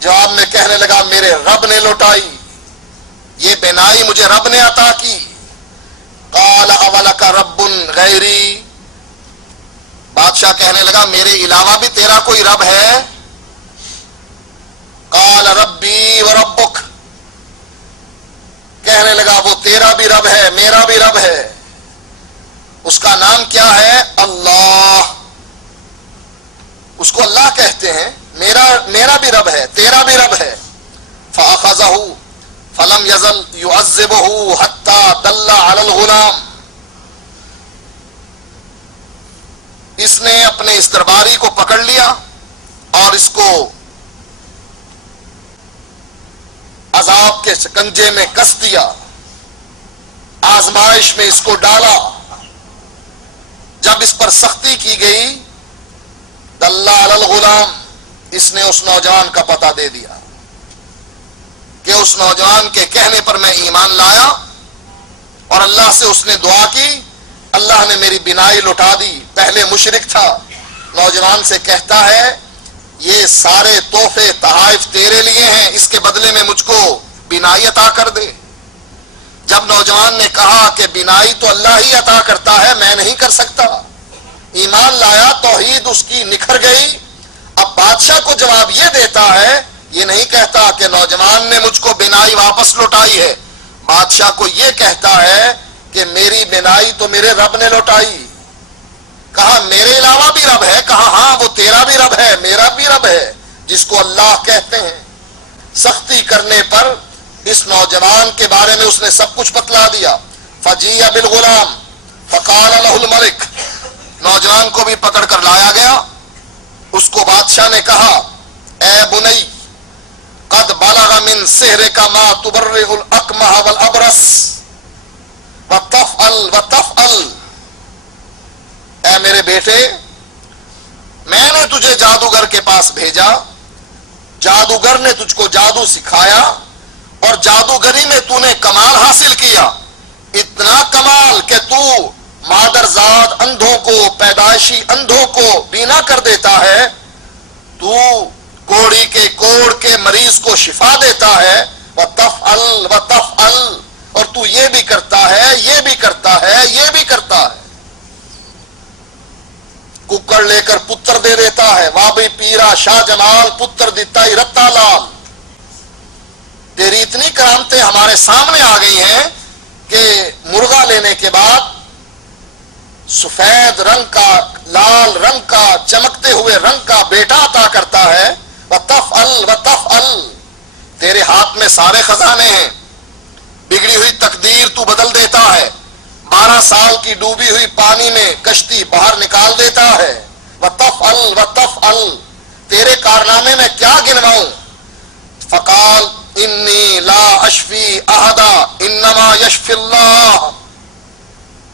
جواب میں کہنے لگا میرے رب نے لوٹائی، یہ بینائی مجھے رب نے عطا کی۔ قال اولک رب غیری، بادشاہ کہنے لگا میرے علاوہ بھی تیرا کوئی رب ہے؟ قال ربی و ربک، کہنے لگا وہ تیرا بھی رب ہے میرا بھی رب ہے۔ اس کا نام کیا ہے؟ اللہ، اس کو اللہ کہتے ہیں، میرا بھی رب ہے تیرا بھی رب ہے۔ فاخذہ فلم یزل یعذبہ حتی دل علی الغلام، اس نے اپنے اس درباری کو پکڑ لیا اور اس کو عذاب کے شکنجے میں کس دیا، آزمائش میں اس کو ڈالا۔ جب اس پر سختی کی گئی، دل علی الغلام، اس نے اس نوجوان کا پتہ دے دیا کہ اس نوجوان کے کہنے پر میں ایمان لایا، اور اللہ سے اس نے دعا کی، اللہ نے میری بینائی لوٹا دی، پہلے مشرک تھا۔ نوجوان سے کہتا ہے یہ سارے تحفے تحائف تیرے لیے ہیں، اس کے بدلے میں مجھ کو بینائی عطا کر دے۔ جب نوجوان نے کہا کہ بینائی تو اللہ ہی عطا کرتا ہے، میں نہیں کر سکتا، ایمان لایا، توحید اس کی نکھر گئی۔ اب بادشاہ کو جواب یہ دیتا ہے، یہ نہیں کہتا کہ نوجوان نے مجھ کو بینائی واپس لوٹائی ہے، بادشاہ کو یہ کہتا ہے کہ میری بینائی تو میرے رب نے لوٹائی۔ کہا میرے علاوہ بھی رب ہے؟ کہا ہاں، وہ تیرا بھی رب ہے، میرا بھی رب ہے، جس کو اللہ کہتے ہیں۔ سختی کرنے پر اس نوجوان کے بارے میں اس نے سب کچھ بتلا دیا۔ فجیء بالغلام فقال له الملک، نوجوان کو بھی پکڑ کر لایا گیا۔ اس کو بادشاہ نے کہا اے بنی، قد بلغ من سحرک ما تبرئ الاکمہ والابرص وتفعل، اے میرے بیٹے، میں نے تجھے جادوگر کے پاس بھیجا، جادوگر نے تجھ کو جادو سکھایا، اور جادوگری میں تو نے کمال حاصل کیا، اتنا کمال کہ تو مادرزاد اندھوں کو، پیدائشی اندھوں کو بینا کر دیتا ہے، تو کوڑی کے کوڑ کے مریض کو شفا دیتا ہے، وتفعل، اور تو یہ بھی کرتا ہے، یہ بھی کرتا ہے، یہ بھی کرتا ہے۔ ککڑ لے کر پتر دے دیتا ہے، وابی پیرا شاہ جمال پتر دیتا ہی رتا لال۔ تیری اتنی کرامتیں ہمارے سامنے آ گئی ہیں کہ مرغا لینے کے بعد سفید رنگ کا، لال رنگ کا، چمکتے ہوئے رنگ کا بیٹا عطا کرتا ہے۔ وتفعل، تیرے ہاتھ میں سارے خزانے ہیں، بگڑی ہوئی تقدیر تو بدل دیتا ہے، 12 سال کی ڈوبی ہوئی پانی میں کشتی باہر نکال دیتا ہے۔ وتفعل، تیرے کارنامے میں کیا گنواؤں؟ فقال انی لا اشفی احدا انما یشفی اللہ،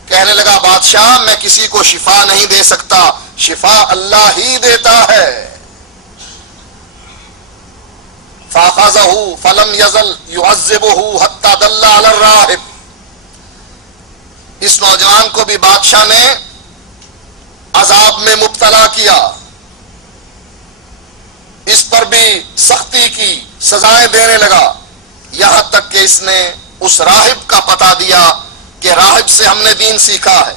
کہنے لگا بادشاہ میں کسی کو شفا نہیں دے سکتا، شفا اللہ ہی دیتا ہے۔ فاخذہ فلم یزل یعذبہ حتی دل علی الراہب، اس نوجوان کو بھی بادشاہ نے عذاب میں مبتلا کیا، اس پر بھی سختی کی، سزائیں دینے لگا، یہاں تک کہ اس نے اس راہب کا پتہ دیا کہ راہب سے ہم نے دین سیکھا ہے۔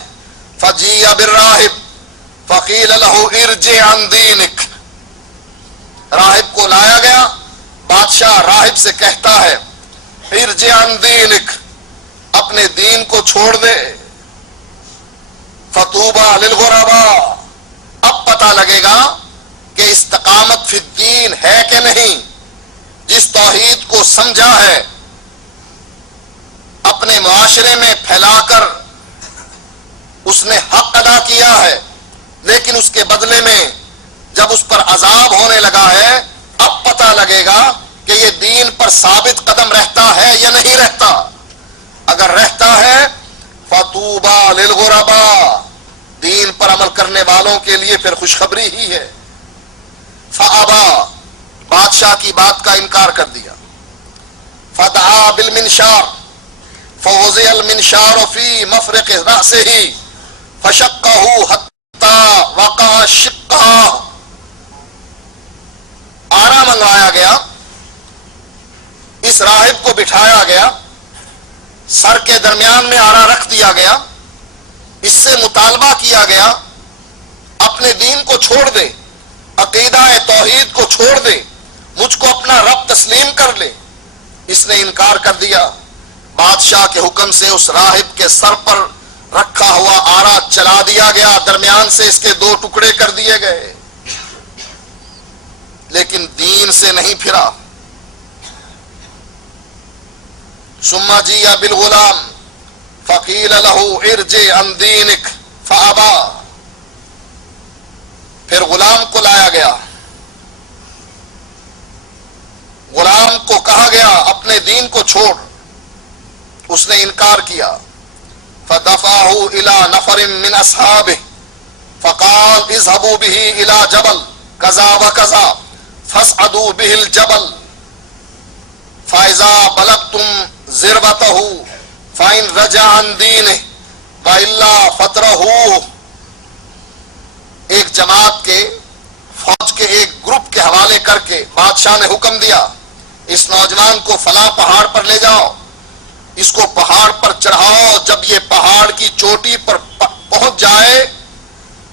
فجیء بالراہب فقیل له ارجع عن دینک، راہب کو لایا گیا، بادشاہ راہب سے کہتا ہے ارجع عن دینک، اپنے دین کو چھوڑ دے۔ فطوبى للغرباء، اب پتہ لگے گا کہ استقامت فی الدین ہے کہ نہیں۔ جس توحید کو سمجھا ہے، اپنے معاشرے میں پھیلا کر اس نے حق ادا کیا ہے، لیکن اس کے بدلے میں جب اس پر عذاب ہونے لگا ہے، اب پتہ لگے گا کہ یہ دین پر ثابت قدم رہتا ہے یا نہیں رہتا۔ اگر رہتا ہے فطوبى للغرباء، دین پر عمل کرنے والوں کے لیے پھر خوشخبری ہی ہے۔ فابا، بادشاہ کی بات کا انکار کر دیا۔ فدعا بالمنشار فوضع المنشار فی مفرق رأسہ فشقہ حتی وقع شقہ، آرا منگوایا گیا، اس راہب کو بٹھایا گیا، سر کے درمیان میں آرا رکھ دیا گیا، اس سے مطالبہ کیا گیا اپنے دین کو چھوڑ دے، عقیدہ توحید کو چھوڑ دے، مجھ کو اپنا رب تسلیم کر لے۔ اس نے انکار کر دیا۔ بادشاہ کے حکم سے اس راہب کے سر پر رکھا ہوا آرا چلا دیا گیا، درمیان سے اس کے 2 ٹکڑے کر دیے گئے، لیکن دین سے نہیں پھرا۔ ثم جیء بالغلام فقیل له ارجع عن دینک فابا، پھر غلام کو لایا گیا، غلام کو کہا گیا اپنے اپنے دین کو چھوڑ. اس نے انکار کیا. فدفعه الى نفر من اصحابه فقال اذهبوا به الى جبل كذا وكذا فاصعدوا به الجبل فاذا بلغتم ذروته فان رجع عن دينه والا فترهوه. ایک جماعت کے فوج کے ایک گروپ کے حوالے کر کے بادشاہ نے حکم دیا اس نوجوان کو فلاں پہاڑ پر لے جاؤ, اس کو پہاڑ پر چڑھاؤ. جب یہ پہاڑ کی چوٹی پر پہنچ جائے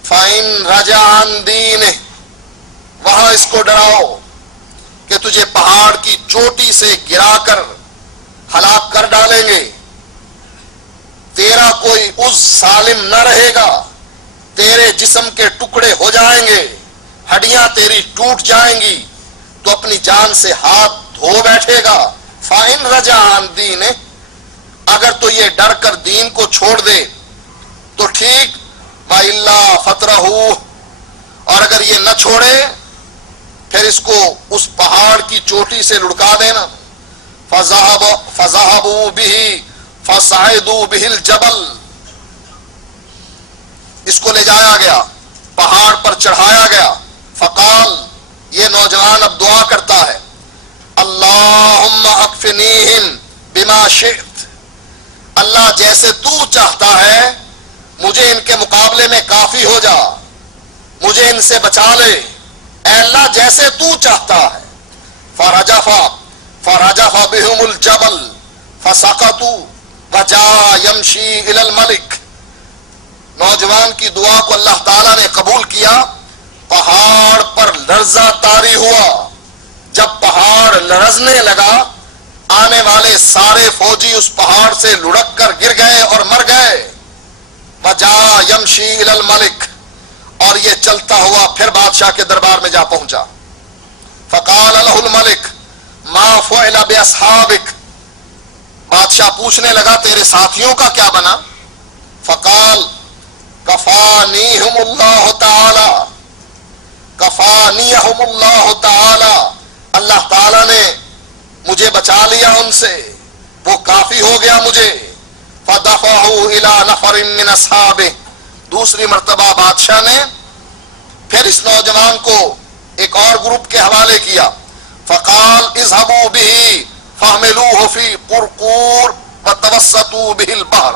فَإِن رَجَعَ عَن دِينِهِ, وہاں اس کو ڈراؤ کہ تجھے پہاڑ کی چوٹی سے گرا کر ہلاک کر ڈالیں گے. تیرا کوئی عز سالم نہ رہے گا, تیرے جسم کے ٹکڑے ہو جائیں گے, ہڈیاں تیری ٹوٹ جائیں گی, تو اپنی جان سے ہاتھ دھو بیٹھے گا. فَإِن رَجَعَ عَن دِينِهِ, اگر تو یہ ڈر کر دین کو چھوڑ دے تو ٹھیک. وَإِلَّا فَتْرَهُ, اور اگر یہ نہ چھوڑے پھر اس کو اس پہاڑ کی چوٹی سے لڑکا دینا. فَذَهَبُوا بِهِ فَصَعِدُوا بِهِ الْجَبَلَ, اس کو لے جایا گیا, پہاڑ پر چڑھایا گیا. فقال, یہ نوجوان اب دعا کرتا ہے, اللہم اکفنیہم بما شئت, اللہ جیسے تو چاہتا ہے مجھے ان کے مقابلے میں کافی ہو جا, مجھے ان سے بچا لے, اے اللہ جیسے تو چاہتا ہے. فرجف بهم الجبل فسقطوا وجاء يمشي الى الملك, نوجوان کی دعا کو اللہ تعالیٰ نے قبول کیا. پہاڑ پر لرزہ طاری ہوا. جب پہاڑ لرزنے لگا آنے والے سارے فوجی اس پہاڑ سے لڑک کر گر گئے اور مر گئے. وجاء يمشي الى الملك, اور یہ چلتا ہوا پھر بادشاہ کے دربار میں جا پہنچا. فقال له الملك ما فعل باصحابك, بادشاہ پوچھنے لگا تیرے ساتھیوں کا کیا بنا. فقال کفانیہم اللہ تعالی, کفانیہم اللہ تعالی, اللہ تعالی نے مجھے بچا لیا ان سے, وہ کافی ہو گیا مجھے. فدفعوا الى نفر من اصحابه, دوسری مرتبہ بادشاہ نے پھر اس نوجوان کو ایک اور گروپ کے حوالے کیا. فقال اذهبوا به فاحملوه في قرقور وتوسطوا به البحر,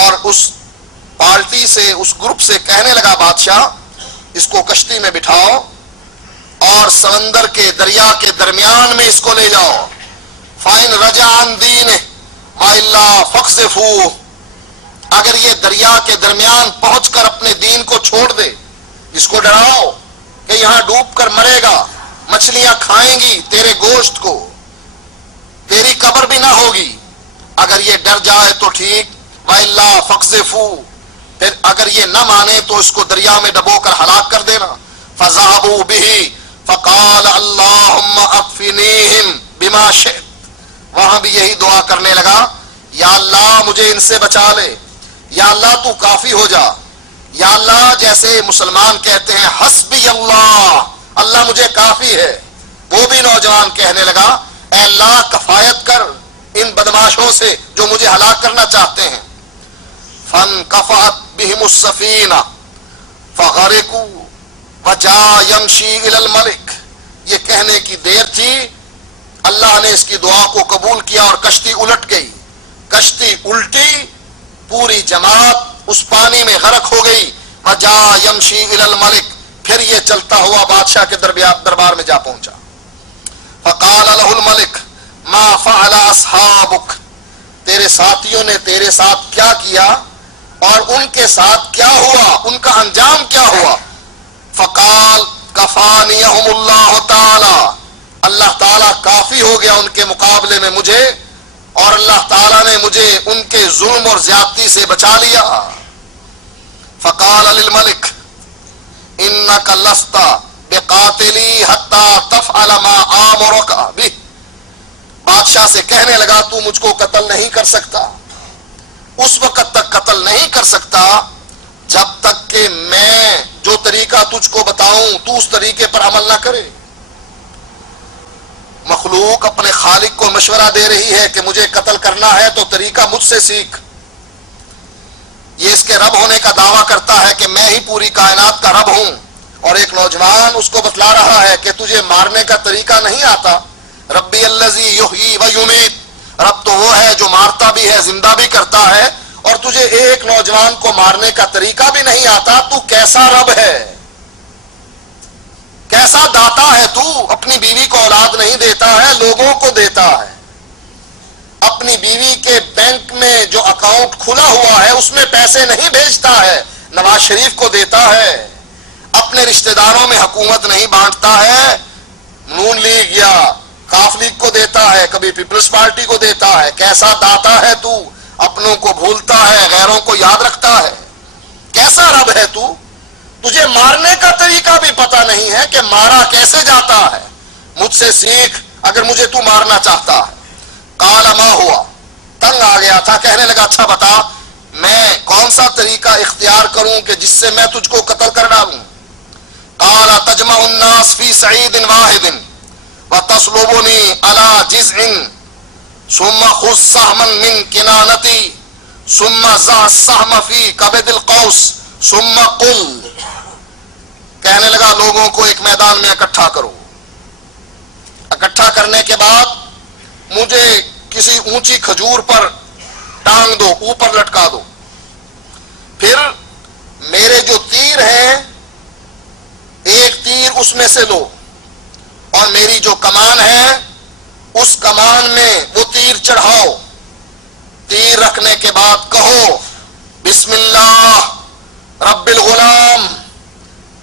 اور اس پارٹی سے اس گروپ سے کہنے لگا بادشاہ اس کو کشتی میں بٹھاؤ اور سمندر کے دریا کے درمیان میں اس کو لے جاؤ. فَإِن رَجَعَ عَن دِينِهِ وَإِلَّا فَاقْذِفُوهُ, اگر یہ دریا کے درمیان پہنچ کر اپنے دین کو چھوڑ دے اس کو ڈراؤ کہ یہاں ڈوب کر مرے گا, مچھلیاں کھائیں گی تیرے گوشت کو, تیری قبر بھی نہ ہوگی. اگر یہ ڈر جائے تو ٹھیک. وَإِلَّا فَاقْذِفُوهُ, پھر اگر یہ نہ مانے تو اس کو دریا میں ڈبو کر ہلاک کر دینا. فَذَهَبُوا بِهِ فَقَالَ اللَّهُمَّ أَكْفِنِيهِمْ بِمَا شِئْتَ, وہاں بھی یہی دعا کرنے لگا, یا اللہ مجھے ان سے بچا لے, یا اللہ تو کافی ہو جا, یا اللہ جیسے مسلمان کہتے ہیں حسبی اللہ, اللہ مجھے کافی ہے, وہ بھی نوجوان کہنے لگا اے اللہ کفایت کر ان بدماشوں سے جو مجھے ہلاک کرنا چاہتے ہیں. فَانْقَفَعَتْ بِهِمُ السَّفِينَةُ فَغَرِقُوا وَجَاءَ يَمْشِي إِلَى الْمَلِكِ, یہ کہنے کی دیر تھی, اللہ نے اس کی دعا کو قبول کیا اور کشتی الٹ گئی. کشتی الٹی, پوری جماعت اس پانی میں غرق ہو گئی. وَجَاءَ يَمْشِي إِلَى الْمَلِكِ, پھر یہ چلتا ہوا بادشاہ کے دربار میں جا پہنچا. فَقَالَ لَهُ الْمَلِكُ مَا فَعَلَ أَصْحَابُكَ, تیرے ساتھیوں نے تیرے ساتھ کیا کیا اور ان کے ساتھ کیا ہوا, ان کا انجام کیا ہوا. فقال کفانیہم اللہ تعالی, اللہ تعالیٰ کافی ہو گیا ان کے مقابلے میں مجھے, اور اللہ تعالیٰ نے مجھے ان کے ظلم اور زیادتی سے بچا لیا. فقال للملک انک لست بقاتلی حتی تفعل ما آمرک بہ, بادشاہ سے کہنے لگا تو مجھ کو قتل نہیں کر سکتا, اس وقت تک قتل نہیں کر سکتا جب تک کہ میں جو طریقہ تجھ کو بتاؤں تو اس طریقے پر عمل نہ کرے. مخلوق اپنے خالق کو مشورہ دے رہی ہے کہ مجھے قتل کرنا ہے تو طریقہ مجھ سے سیکھ. یہ اس کے رب ہونے کا دعویٰ کرتا ہے کہ میں ہی پوری کائنات کا رب ہوں، اور ایک نوجوان اس کو بتلا رہا ہے کہ تجھے مارنے کا طریقہ نہیں آتا. ربی الذی یحیی و یمیت، رب تو وہ ہے جو مارتا بھی ہے زندہ بھی کرتا ہے، اور تجھے ایک نوجوان کو مارنے کا طریقہ بھی نہیں آتا. تو کیسا رب ہے، کیسا داتا ہے تو؟ اپنی بیوی کو اولاد نہیں دیتا ہے، لوگوں کو دیتا ہے. اپنی بیوی کے بینک میں جو اکاؤنٹ کھلا ہوا ہے اس میں پیسے نہیں بھیجتا ہے، نواز شریف کو دیتا ہے. اپنے رشتہ داروں میں حکومت نہیں بانٹتا ہے، نون لیگ یا کاف لیگ کو دیتا ہے، کبھی پیپلز پارٹی کو دیتا ہے. کیسا داتا ہے تو؟ اپنوں کو بھولتا ہے، غیروں کو یاد رکھتا ہے. کیسا رب ہے تو؟ تجھے مارنے کا طریقہ بھی پتہ نہیں ہے کہ مارا کیسے جاتا ہے. مجھ سے سیکھ اگر مجھے تو مارنا چاہتا ہے. قال ما ہوا، تنگ آ گیا تھا، کہنے لگا اچھا بتا میں کون سا طریقہ اختیار کروں کہ جس سے میں تجھ کو قتل کر ڈالوں. قال تجمع الناس فی صعید واحد وتصلبنی علی جزع ثم خذ سہما من کنانتی ثم ضع السہم فی کبد القوس ثم قل. کہنے لگا لوگوں کو ایک میدان میں اکٹھا کرو، اکٹھا کرنے کے بعد مجھے کسی اونچی کھجور پر ٹانگ دو، اوپر لٹکا دو. پھر میرے جو تیر ہیں ایک تیر اس میں سے لو، اور میری جو کمان ہے اس کمان میں وہ تیر چڑھاؤ. تیر رکھنے کے بعد کہو بسم اللہ رب الغلام،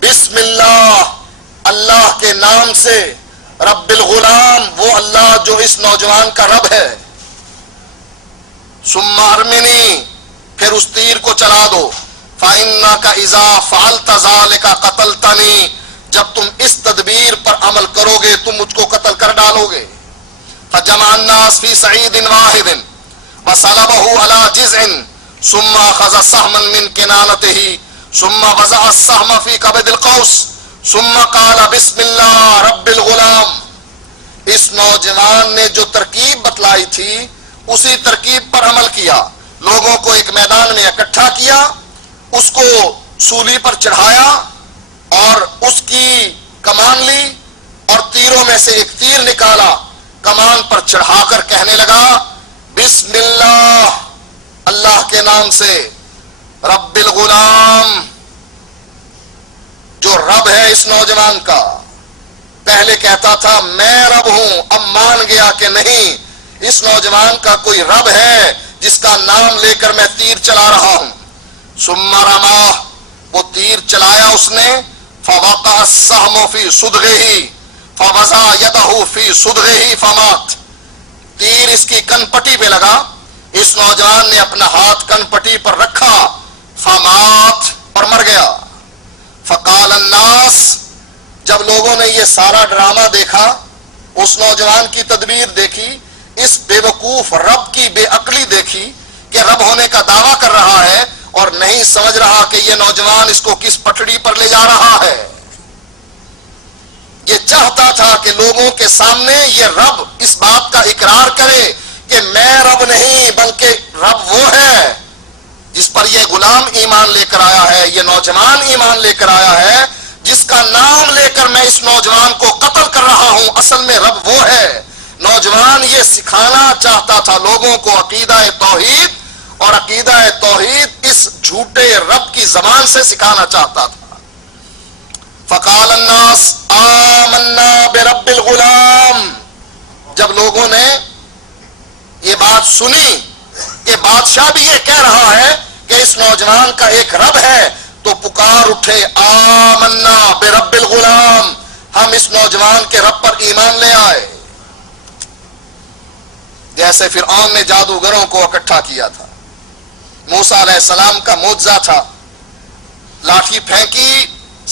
بسم اللہ اللہ کے نام سے، رب الغلام وہ اللہ جو اس نوجوان کا رب ہے. ثم ارمنی، پھر اس تیر کو چلا دو. فإنک اذا فعلت ذلک قتلتنی، جب تم اس تدبیر پر عمل کرو گے تم مجھ کو قتل کر ڈالو گے. فجمع الناس فی صعید واحد وصلبه على جزع ثم اخذ سهما من کنانته ثم وضع السهم في كبد القوس ثم قال بسم اللہ رب الغلام. اس نوجوان نے جو ترکیب بتلائی تھی اسی ترکیب پر عمل کیا. لوگوں کو ایک میدان میں اکٹھا کیا، اس کو سولی پر چڑھایا اور اس کی کمان لی اور تیروں میں سے ایک تیر نکالا، کمان پر چڑھا کر کہنے لگا بسم اللہ اللہ کے نام سے، رب الغلام جو رب ہے اس نوجوان کا. پہلے کہتا تھا میں رب ہوں، اب مان گیا کہ نہیں اس نوجوان کا کوئی رب ہے جس کا نام لے کر میں تیر چلا رہا ہوں. ثم رماہ، وہ تیر چلایا اس نے. فوقع السهم فی صدغه فوضع یدہ فی صدغه فمات، تیر اس کی کن پٹی پہ لگا، اس نوجوان نے اپنا ہاتھ کن پٹی پر رکھا، فمات اور مر گیا. فقال الناس، جب لوگوں نے یہ سارا ڈرامہ دیکھا، اس نوجوان کی تدبیر دیکھی، اس بے وقوف رب کی بے عقلی دیکھی کہ رب ہونے کا دعویٰ کر رہا ہے اور نہیں سمجھ رہا کہ یہ نوجوان اس کو کس پٹڑی پر لے جا رہا ہے. یہ چاہتا تھا کہ لوگوں کے سامنے یہ رب اس بات کا اقرار کرے کہ میں رب نہیں بلکہ رب وہ ہے جس پر یہ غلام ایمان لے کر آیا ہے، یہ نوجوان ایمان لے کر آیا ہے، جس کا نام لے کر میں اس نوجوان کو قتل کر رہا ہوں، اصل میں رب وہ ہے. نوجوان یہ سکھانا چاہتا تھا لوگوں کو عقیدہ توحید، اور عقیدہ توحید اس جھوٹے رب کی زبان سے سکھانا چاہتا تھا. فقال الناس آمنا برب الغلام، جب لوگوں نے یہ بات سنی کہ بادشاہ بھی یہ کہہ رہا ہے کہ اس نوجوان کا ایک رب ہے، تو پکار اٹھے آمنا برب الغلام، ہم اس نوجوان کے رب پر ایمان لے آئے. جیسے فرعون نے جادوگروں کو اکٹھا کیا تھا، موسیٰ علیہ السلام کا معجزہ تھا، لاٹھی پھینکی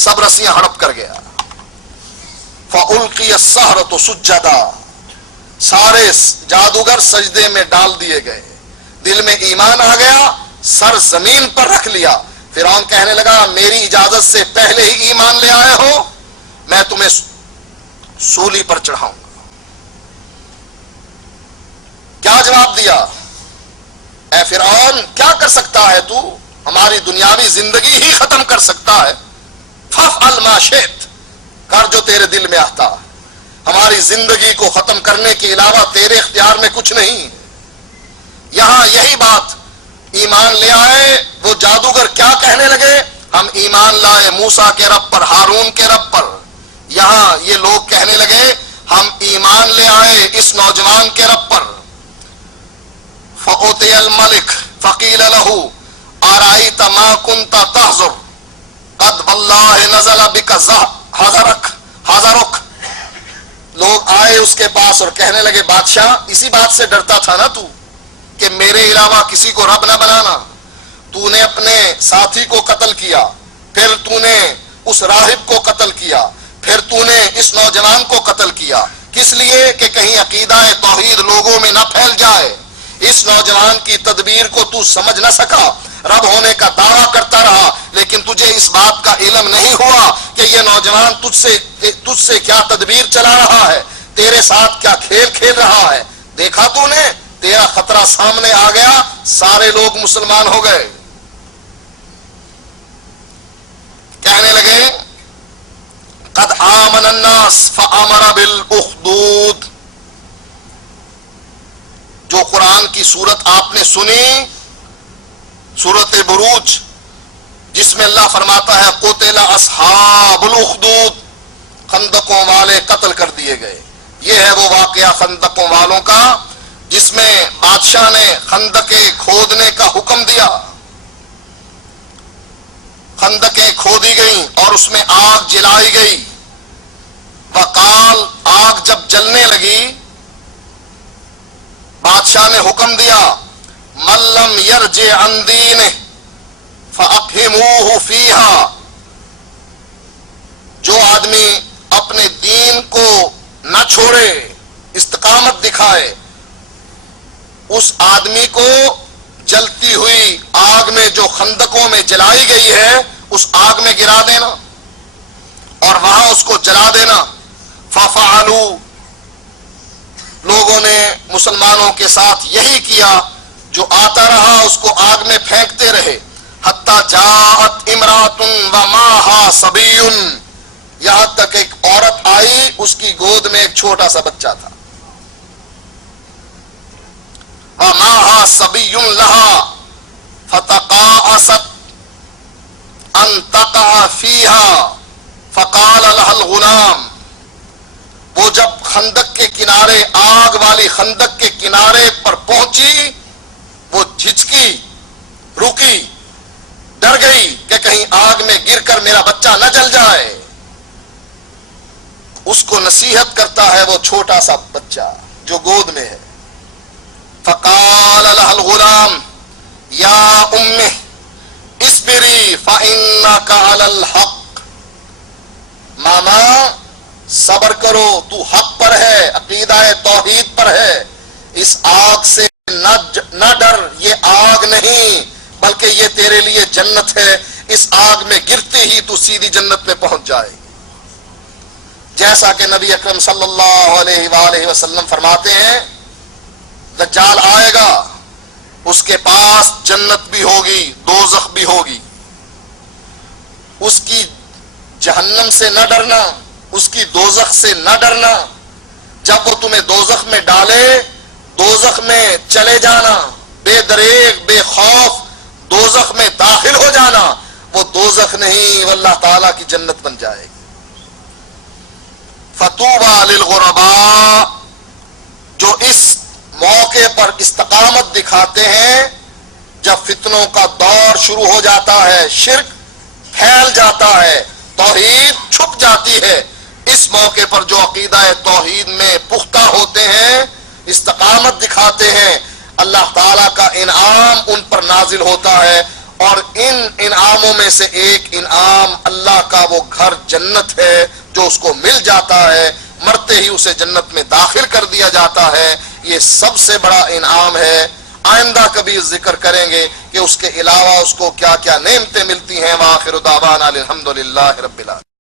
سب رسیاں ہڑپ کر گیا. فَأُلْقِيَ السَّحَرَةُ سُجَّدًا، سارے جادوگر سجدے میں ڈال دیے گئے. دل میں ایمان آ گیا، سر زمین پر رکھ لیا. فرعون کہنے لگا میری اجازت سے پہلے ہی ایمان لے آئے ہو، میں تمہیں سولی پر چڑھاؤں گا. جواب دیا، اے فرعون کیا کر سکتا ہے تو؟ ہماری دنیاوی زندگی ہی ختم کر سکتا ہے۔ فافعل ما شئت، کر جو تیرے دل میں آتا، ہماری زندگی کو ختم کرنے کے علاوہ تیرے اختیار میں کچھ نہیں۔ یہاں یہی بات ایمان لے آئے وہ جادوگر کیا کہنے لگے؟ ہم ایمان لائے موسیٰ کے رب پر، ہارون کے رب پر۔ یہاں یہ لوگ کہنے لگے ہم ایمان لے آئے اس نوجوان کے رب پر۔ فَأُوتِيَ الْمَلِكُ فَقِيلَ لَهُ أَرَأَيْتَ مَا كُنْتَ تَحْذُرُ قَدْ وَاللَّهِ نَزَلَ بِكَ حَذَرُكَ۔ لوگ آئے اس کے پاس اور کہنے لگے بادشاہ اسی بات سے ڈرتا تھا نا تو کہ میرے علاوہ کسی کو رب نہ بنانا، تو نے اپنے ساتھی کو قتل کیا، پھر تو نے اس راہب کو قتل کیا، پھر تو نے اس نوجوان کو قتل کیا، کس لیے کہ کہیں عقیدہ توحید لوگوں میں نہ پھیل جائے۔ اس نوجوان کی تدبیر کو تو سمجھ نہ سکا، رب ہونے کا دعویٰ کرتا رہا، لیکن تجھے اس بات کا علم نہیں ہوا کہ یہ نوجوان تجھ سے کیا تدبیر چلا رہا ہے، تیرے ساتھ کیا کھیل کھیل رہا ہے۔ دیکھا تو نے، تیرا خطرہ سامنے آ گیا، سارے لوگ مسلمان ہو گئے۔ کہنے لگے قد آمن الناس فامر بالاخدود۔ جو قرآن کی صورت آپ نے سنی، سورۃ بروج، جس میں اللہ فرماتا ہے قتل اصحاب الاخدود، خندقوں والے قتل کر دیے گئے، یہ ہے وہ واقعہ خندقوں والوں کا جس میں بادشاہ نے خندقیں کھودنے کا حکم دیا۔ خندقیں کھودی گئیں اور اس میں آگ جلائی گئی۔ وقال، آگ جب جلنے لگی بادشاہ نے حکم دیا من لم یرجع عن دینہ فأفہموہ فیہا، جو آدمی اپنے دین کو نہ چھوڑے، استقامت دکھائے، اس آدمی کو جلتی ہوئی آگ میں جو خندقوں میں جلائی گئی ہے اس آگ میں گرا دینا اور وہاں اس کو جلا دینا۔ ففعلوا، لوگوں نے مسلمانوں کے ساتھ یہی کیا، جو آتا رہا اس کو آگ میں پھینکتے رہے۔ حتی جاءت امرأۃ ومعہا صبی، یہاں تک ایک عورت آئی، اس کی گود میں ایک چھوٹا سا بچہ تھا۔ ومعہا صبی لہا فتقاعست ان تقع فیہا فقال لها الغلام، وہ جب خندق کے کنارے، آگ والی خندق کے کنارے پر پہنچی، وہ جھجکی، رکی، ڈر گئی کہ کہیں آگ میں گر کر میرا بچہ نہ جل جائے۔ اس کو نصیحت کرتا ہے وہ چھوٹا سا بچہ جو گود میں ہے۔ فقال لها الغلام یا امہ اصبری فإنک علی الحق، ماما صبر کرو، تو حق پر ہے، عقیدہ توحید پر ہے، اس آگ سے نہ ڈر، یہ آگ نہیں بلکہ یہ تیرے لیے جنت ہے، اس آگ میں گرتے ہی تو سیدھی جنت میں پہنچ جائے گی۔ جیسا کہ نبی اکرم صلی اللہ علیہ وآلہ وسلم فرماتے ہیں دجال آئے گا، اس کے پاس جنت بھی ہوگی، دوزخ بھی ہوگی، اس کی جہنم سے نہ ڈرنا، اس کی دوزخ سے نہ ڈرنا، جب وہ تمہیں دوزخ میں ڈالے، دوزخ میں چلے جانا، بے دریغ بے خوف دوزخ میں داخل ہو جانا، وہ دوزخ نہیں، وہ اللہ تعالیٰ کی جنت بن جائے گی۔ فطوبى للغرباء، جو اس موقع پر استقامت دکھاتے ہیں، جب فتنوں کا دور شروع ہو جاتا ہے، شرک پھیل جاتا ہے، توحید چھپ جاتی ہے، اس موقع پر جو عقیدہ توحید میں پختہ ہوتے ہیں، استقامت دکھاتے ہیں، اللہ تعالیٰ کا انعام ان پر نازل ہوتا ہے، اور ان انعاموں میں سے ایک انعام اللہ کا وہ گھر جنت ہے جو اس کو مل جاتا ہے، مرتے ہی اسے جنت میں داخل کر دیا جاتا ہے، یہ سب سے بڑا انعام ہے۔ آئندہ کبھی ذکر کریں گے کہ اس کے علاوہ اس کو کیا کیا نعمتیں ملتی ہیں۔ وآخر دعوانا الحمدللہ رب العالمین۔